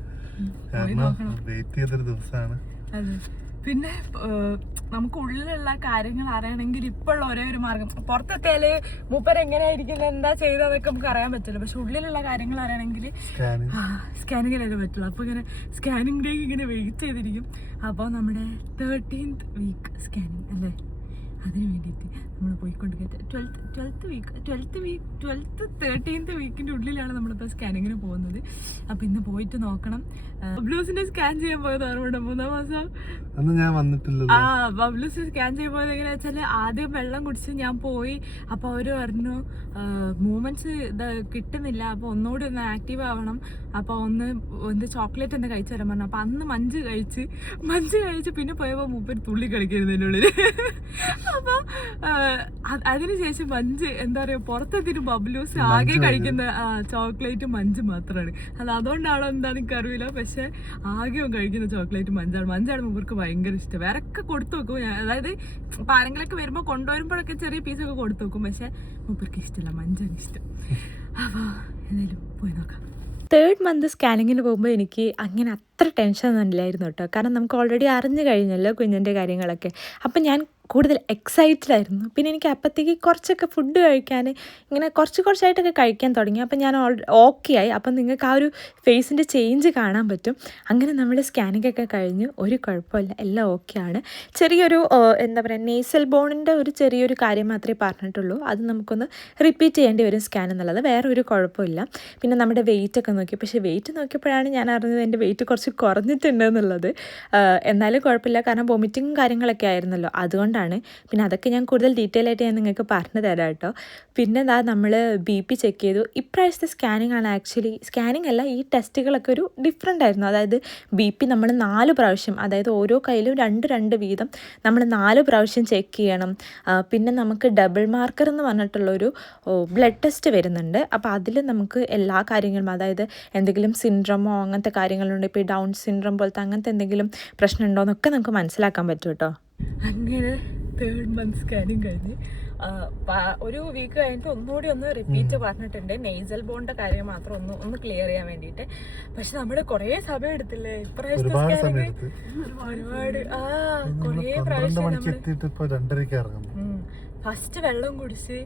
വെയിറ്റ് ചെയ്തൊരു ദിവസമാണ്. അതെ. പിന്നെ നമുക്ക് ഉള്ളിലുള്ള കാര്യങ്ങൾ അറിയണമെങ്കിൽ ഇപ്പോഴുള്ള ഒരേ ഒരു മാർഗം, പുറത്തെത്തിയാല് മൂപ്പരെങ്ങനെയായിരിക്കും എന്താ ചെയ്തതൊക്കെ നമുക്ക് അറിയാൻ പറ്റില്ല. പക്ഷെ ഉള്ളിലുള്ള കാര്യങ്ങൾ അറിയണമെങ്കിൽ സ്കാനിങ്ങിലൊക്കെ പറ്റുള്ളൂ. അപ്പോൾ ഇങ്ങനെ സ്കാനിങ് ഡേക്ക് ഇങ്ങനെ വെയിറ്റ് ചെയ്തിരിക്കും. അപ്പോൾ നമ്മുടെ 13th വീക്ക് സ്കാനിങ് അല്ലേ, അതിന് വേണ്ടിയിട്ട് നമ്മൾ പോയിക്കൊണ്ടിരിക്കുക. 13th വീക്കിൻ്റെ ഉള്ളിലാണ് നമ്മളിപ്പോൾ സ്കാനിങ്ങിന് പോകുന്നത്. അപ്പം ഇന്ന് പോയിട്ട് നോക്കണം. ബബ്ലൂസിന്റെ സ്കാൻ ചെയ്യാൻ പോയത് ഓർമ്മയുണ്ട് 3ാം മാസം. ഞാൻ വന്നിട്ടില്ല. ബബ്ലൂസ് സ്കാൻ ചെയ്യാൻ പോയത് എങ്ങനെയാ വെച്ചാൽ ആദ്യം വെള്ളം കുടിച്ച് ഞാൻ പോയി. അപ്പോൾ അവർ പറഞ്ഞു മൂവ്മെന്റ്സ് കിട്ടുന്നില്ല, അപ്പോൾ ഒന്നുകൂടി ഒന്ന് ആക്റ്റീവ് ആവണം, അപ്പോൾ ഒന്ന് ചോക്ലേറ്റ് ഒന്ന് കഴിച്ചു തരാൻ പറഞ്ഞു. അപ്പോൾ അന്ന് മഞ്ച് കഴിച്ച് പിന്നെ പോയപ്പോൾ മൂപ്പര് തുള്ളി കളിക്കരുത് എന്നുള്ളിൽ. അപ്പോൾ അതിനുശേഷം മഞ്ച് എന്താ പറയുക, പുറത്തെത്തിയിട്ട് ബബ്ലൂസ് ആകെ കഴിക്കുന്ന ചോക്ലേറ്റ് മഞ്ച് മാത്രമാണ്. അതുകൊണ്ടാണോ എന്താണെന്ന് എനിക്ക് അറിയില്ല. പക്ഷെ ആകെ കഴിക്കുന്ന ചോക്ലേറ്റ് മഞ്ചാണ് മൂപ്പർക്ക് ഭയങ്കര ഇഷ്ടം. വേറൊക്കെ കൊടുത്തു വെക്കും, അതായത് ഇപ്പം ആരെങ്കിലൊക്കെ വരുമ്പോൾ കൊണ്ടുവരുമ്പോഴൊക്കെ ചെറിയ പീസൊക്കെ കൊടുത്തു വെക്കും. പക്ഷെ മൂപ്പർക്ക് ഇഷ്ടമല്ല, മഞ്ചാണ് ഇഷ്ടം. അപ്പോൾ എന്തായാലും പോയി നോക്കാം. 3rd മന്ത് സ്കാനിങ്ങിന് പോകുമ്പോൾ എനിക്ക് അങ്ങനെ അത്ര ടെൻഷൻ ഇല്ലായിരുന്നു കേട്ടോ. കാരണം നമുക്ക് ഓൾറെഡി അറിഞ്ഞു കഴിഞ്ഞല്ലോ കുഞ്ഞിൻ്റെ കാര്യങ്ങളൊക്കെ. അപ്പം ഞാൻ കൂടുതൽ എക്സൈറ്റഡ് ആയിരുന്നു. പിന്നെ എനിക്ക് അപ്പോഴത്തേക്ക് കുറച്ചൊക്കെ ഫുഡ് കഴിക്കാൻ ഇങ്ങനെ കുറച്ചായിട്ടൊക്കെ കഴിക്കാൻ തുടങ്ങി. അപ്പം ഞാൻ ഓക്കെ ആയി. അപ്പം നിങ്ങൾക്ക് ആ ഒരു ഫേസിൻ്റെ ചേഞ്ച് കാണാൻ പറ്റും. അങ്ങനെ നമ്മൾ സ്കാനിങ്ങൊക്കെ കഴിഞ്ഞു, ഒരു കുഴപ്പമില്ല, എല്ലാം ഓക്കെ ആണ്. ചെറിയൊരു എന്താ പറയുക, നേസൽ ബോണിൻ്റെ ഒരു ചെറിയൊരു കാര്യം മാത്രമേ പറഞ്ഞിട്ടുള്ളൂ. അത് നമുക്കൊന്ന് റിപ്പീറ്റ് ചെയ്യേണ്ടി വരും സ്കാൻ എന്നുള്ളത്, വേറെ ഒരു കുഴപ്പമില്ല. പിന്നെ നമ്മുടെ വെയിറ്റൊക്കെ നോക്കി. പക്ഷേ വെയിറ്റ് നോക്കിയപ്പോഴാണ് ഞാൻ അറിഞ്ഞത് എൻ്റെ വെയിറ്റ് കുറച്ച് കുറഞ്ഞിട്ടുണ്ട് എന്നുള്ളത്. എന്നാലും കുഴപ്പമില്ല, കാരണം വൊമിറ്റിങ്ങും കാര്യങ്ങളൊക്കെ ആയിരുന്നല്ലോ, അതുകൊണ്ടാണ്. പിന്നെ അതൊക്കെ ഞാൻ കൂടുതൽ ഡീറ്റെയിൽ ആയിട്ട് ഞാൻ നിങ്ങൾക്ക് പറഞ്ഞു തരാം കേട്ടോ. പിന്നെ നമ്മൾ BP ചെക്ക് ചെയ്തു. ഇപ്രാവശ്യത്തെ സ്കാനിങ് ആണ് ആക്ച്വലി, സ്കാനിങ് അല്ല, ഈ ടെസ്റ്റുകളൊക്കെ ഒരു ഡിഫറെൻ്റ് ആയിരുന്നു. അതായത് BP നമ്മൾ 4 പ്രാവശ്യം, അതായത് ഓരോ കയ്യിലും 2 വീതം നമ്മൾ 4 പ്രാവശ്യം ചെക്ക് ചെയ്യണം. പിന്നെ നമുക്ക് ഡബിൾ മാർക്കർ എന്ന് പറഞ്ഞിട്ടുള്ളൊരു ബ്ലഡ് ടെസ്റ്റ് വരുന്നുണ്ട്. അപ്പോൾ അതിൽ നമുക്ക് എല്ലാ കാര്യങ്ങളും, അതായത് എന്തെങ്കിലും സിൻഡ്രോമോ അങ്ങനത്തെ കാര്യങ്ങളുണ്ട്, ഇപ്പോൾ ഡൗൺ സിൻഡ്രോം പോലത്തെ അങ്ങനത്തെ എന്തെങ്കിലും പ്രശ്നമുണ്ടോ എന്നൊക്കെ നമുക്ക് മനസ്സിലാക്കാൻ പറ്റും കേട്ടോ. അങ്ങനെ 3rd മന്ത് സ്കാനിങ് കഴിഞ്ഞ് ഒരു വീക്ക് കഴിഞ്ഞിട്ട് ഒന്നുകൂടി ഒന്ന് റിപ്പീറ്റ് പറഞ്ഞിട്ടുണ്ട്. നെയ്സൽ ബോണിന്റെ കാര്യം മാത്രം ഒന്ന് ക്ലിയർ ചെയ്യാൻ വേണ്ടിയിട്ട്. പക്ഷെ നമ്മള് കുറേ സമയം എടുത്തില്ലേ ഇപ്രാവശ്യത്തെ സ്കാനിങ്, ഒരുപാട് കുറേ പ്രാവശ്യം ഫസ്റ്റ് വെള്ളം കുടിച്ച്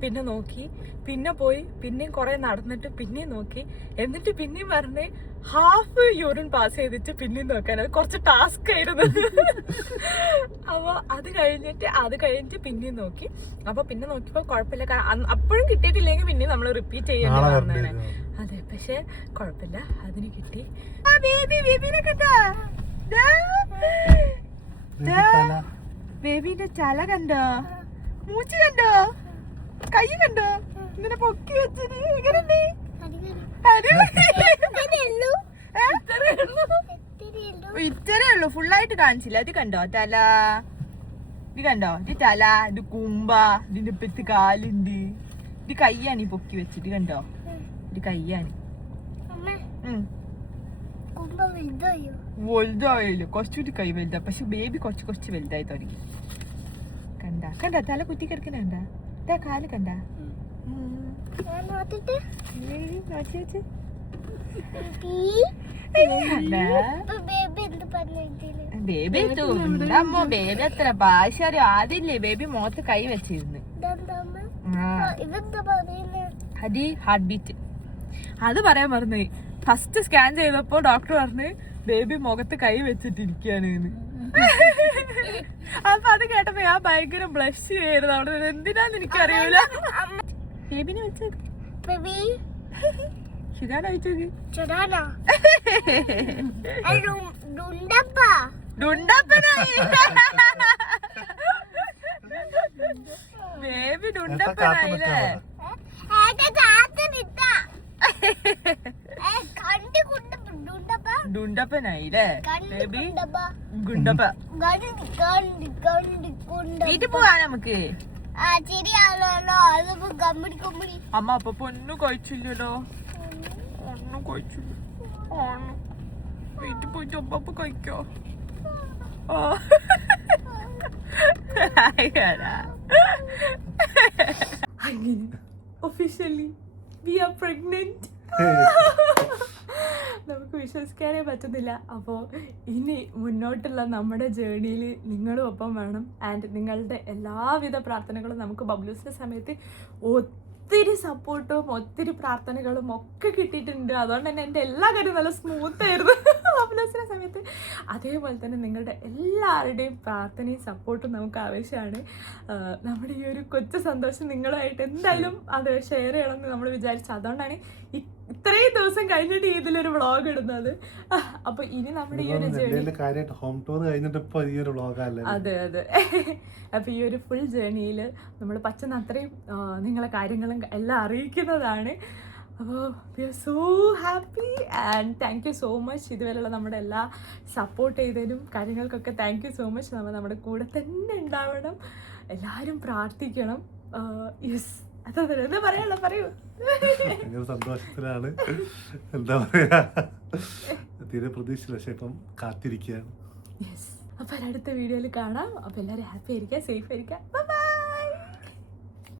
പിന്നെ നോക്കി, പിന്നെ പോയി, പിന്നെയും കുറെ നടന്നിട്ട് പിന്നെയും നോക്കി, എന്നിട്ട് പിന്നെയും പറഞ്ഞ് ഹാഫ് യൂറിൻ പാസ് ചെയ്തിട്ട് പിന്നെയും നോക്കാൻ. അത് കുറച്ച് ടാസ്ക് ആയിരുന്നു. അപ്പൊ അത് കഴിഞ്ഞിട്ട് പിന്നെയും നോക്കി. അപ്പൊ പിന്നെ നോക്കിയപ്പോ കുഴപ്പമില്ല, കാരണം അപ്പോഴും കിട്ടിയിട്ടില്ലെങ്കിൽ പിന്നെ നമ്മൾ റിപ്പീറ്റ് ചെയ്യേണ്ടി വന്നേനെ. അതെ, പക്ഷെ കുഴപ്പമില്ല, അതിന് കിട്ടി. ബേബിനെ കണ്ടോ? ബേബിന്റെ തല കണ്ടോ? മൂച്ചി കണ്ടോ? കൈ കണ്ടോ? ഇങ്ങനെ പൊക്കി വെച്ചിട്ട് എങ്ങനെയുണ്ട്? ഇത്രേ ഉള്ളു, ഫുള്ളായിട്ട് കാണിച്ചില്ല. അത് കണ്ടോ തല? ഇത് കണ്ടോ? ഇത് തല, ഇത് കുമ്പ, ഇതിന്റെ ഇപ്പത്ത് കാലുണ്ട്, ഇത് കയ്യാണ് ഈ പൊക്കി വെച്ചിട്ട്. കണ്ടോ? ഇത് കയ്യാണ്. വലുതായില്ല, കുറച്ചുകൂടി കൈ വലുതാ. പക്ഷെ ബേബി കുറച്ച് വലുതായി തുടങ്ങി. കണ്ട തല കുത്തി കിടക്കണ? ഇതാ കാല് കണ്ട? ബേബി തുണ്ടമ്മോ, ബേബി അത്ര ഭാഷ അറിയോ? ആദ്യല്ലേ ബേബി മുഖത്ത് കൈ വെച്ചിരുന്നു. അത് ഹാർട്ട് ബീറ്റ്. അത് പറയാൻ മറന്നു. ഫസ്റ്റ് സ്കാൻ ചെയ്തപ്പോ ഡോക്ടർ പറഞ്ഞു ബേബി മുഖത്ത് കൈ വെച്ചിട്ടിരിക്കാണ്. അപ്പൊ അത് കേട്ടപ്പോ ഞാൻ ഭയങ്കര ബ്ലഷ് ചെയ്യായിരുന്നു അവിടെ. എന്തിനാന്ന് എനിക്കറിയൂല. ബേബിനെ വെച്ചത് ബേബി ഡുണ്ടപ്പനായില്ലേ? ഡുണ്ടപ്പനായില്ലേ ബേബി? ഗുണ്ടപ്പ. വീട്ടിൽ പോവാ നമുക്ക്. അമ്മ അപ്പൊ പൊന്നു കഴിച്ചില്ലല്ലോ. കഴിച്ചില്ല. വീട്ടിൽ പോയിട്ട് അമ്മ കഴിക്കോ? അങ്ങനെ ഒഫീഷ്യലി വി ആർ പ്രഗ്നന്റ്. നമുക്ക് വിശ്വസിക്കാനേ പറ്റുന്നില്ല. അപ്പോൾ ഇനി മുന്നോട്ടുള്ള നമ്മുടെ ജേർണിയിൽ നിങ്ങളും ഒപ്പം വേണം. ആൻഡ് നിങ്ങളുടെ എല്ലാവിധ പ്രാർത്ഥനകളും നമുക്ക് ബബ്ലൂസിൻ്റെ സമയത്ത് ഒത്തിരി സപ്പോർട്ടും ഒത്തിരി പ്രാർത്ഥനകളും ഒക്കെ കിട്ടിയിട്ടുണ്ട്. അതുകൊണ്ട് തന്നെ എൻ്റെ എല്ലാ കാര്യവും നല്ല സ്മൂത്തായിരുന്നു ബബ്ലൂസിൻ്റെ സമയത്ത്. അതേപോലെ തന്നെ നിങ്ങളുടെ എല്ലാവരുടെയും പ്രാർത്ഥനയും സപ്പോർട്ടും നമുക്ക് ആവശ്യമാണ്. നമ്മുടെ ഈ ഒരു കൊച്ചു സന്തോഷം നിങ്ങളുമായിട്ട് എന്തായാലും അത് ഷെയർ ചെയ്യണമെന്ന് നമ്മൾ വിചാരിച്ചു. അതുകൊണ്ടാണ് ഇത്രയും ദിവസം കഴിഞ്ഞിട്ട് ഇതിലൊരു വ്ളോഗ് ഇടുന്നത്. അപ്പൊ ഇനി നമ്മുടെ ഈ ഒരു അതെ അപ്പൊ ഈ ഒരു ഫുൾ ജേർണിയിൽ നമ്മൾ പറ്റുന്ന അത്രയും നിങ്ങളെ കാര്യങ്ങളും എല്ലാം അറിയിക്കുന്നതാണ്. അപ്പോൾ we are so happy and thank you so much. ഇതുവരെയുള്ള നമ്മുടെ എല്ലാ സപ്പോർട്ട് ചെയ്തതിനും കാര്യങ്ങൾക്കൊക്കെ താങ്ക് യു സോ മച്ച്. നമ്മുടെ കൂടെ തന്നെ ഉണ്ടാവണം, എല്ലാവരും പ്രാർത്ഥിക്കണം. യെസ്, അതെ. എന്താ പറയാനുള്ള പറയൂ. സന്തോഷത്തിലാണ്, എന്താ പറയാ, തീരെ പ്രതീക്ഷയില്ല, പക്ഷെ ഇപ്പം കാത്തിരിക്കുകയാണ്. യെസ്, അപ്പൊ അടുത്ത വീഡിയോയിൽ കാണാം. അപ്പൊ എല്ലാവരും ഹാപ്പി ആയിരിക്കാം, സേഫ് ആയിരിക്കാം.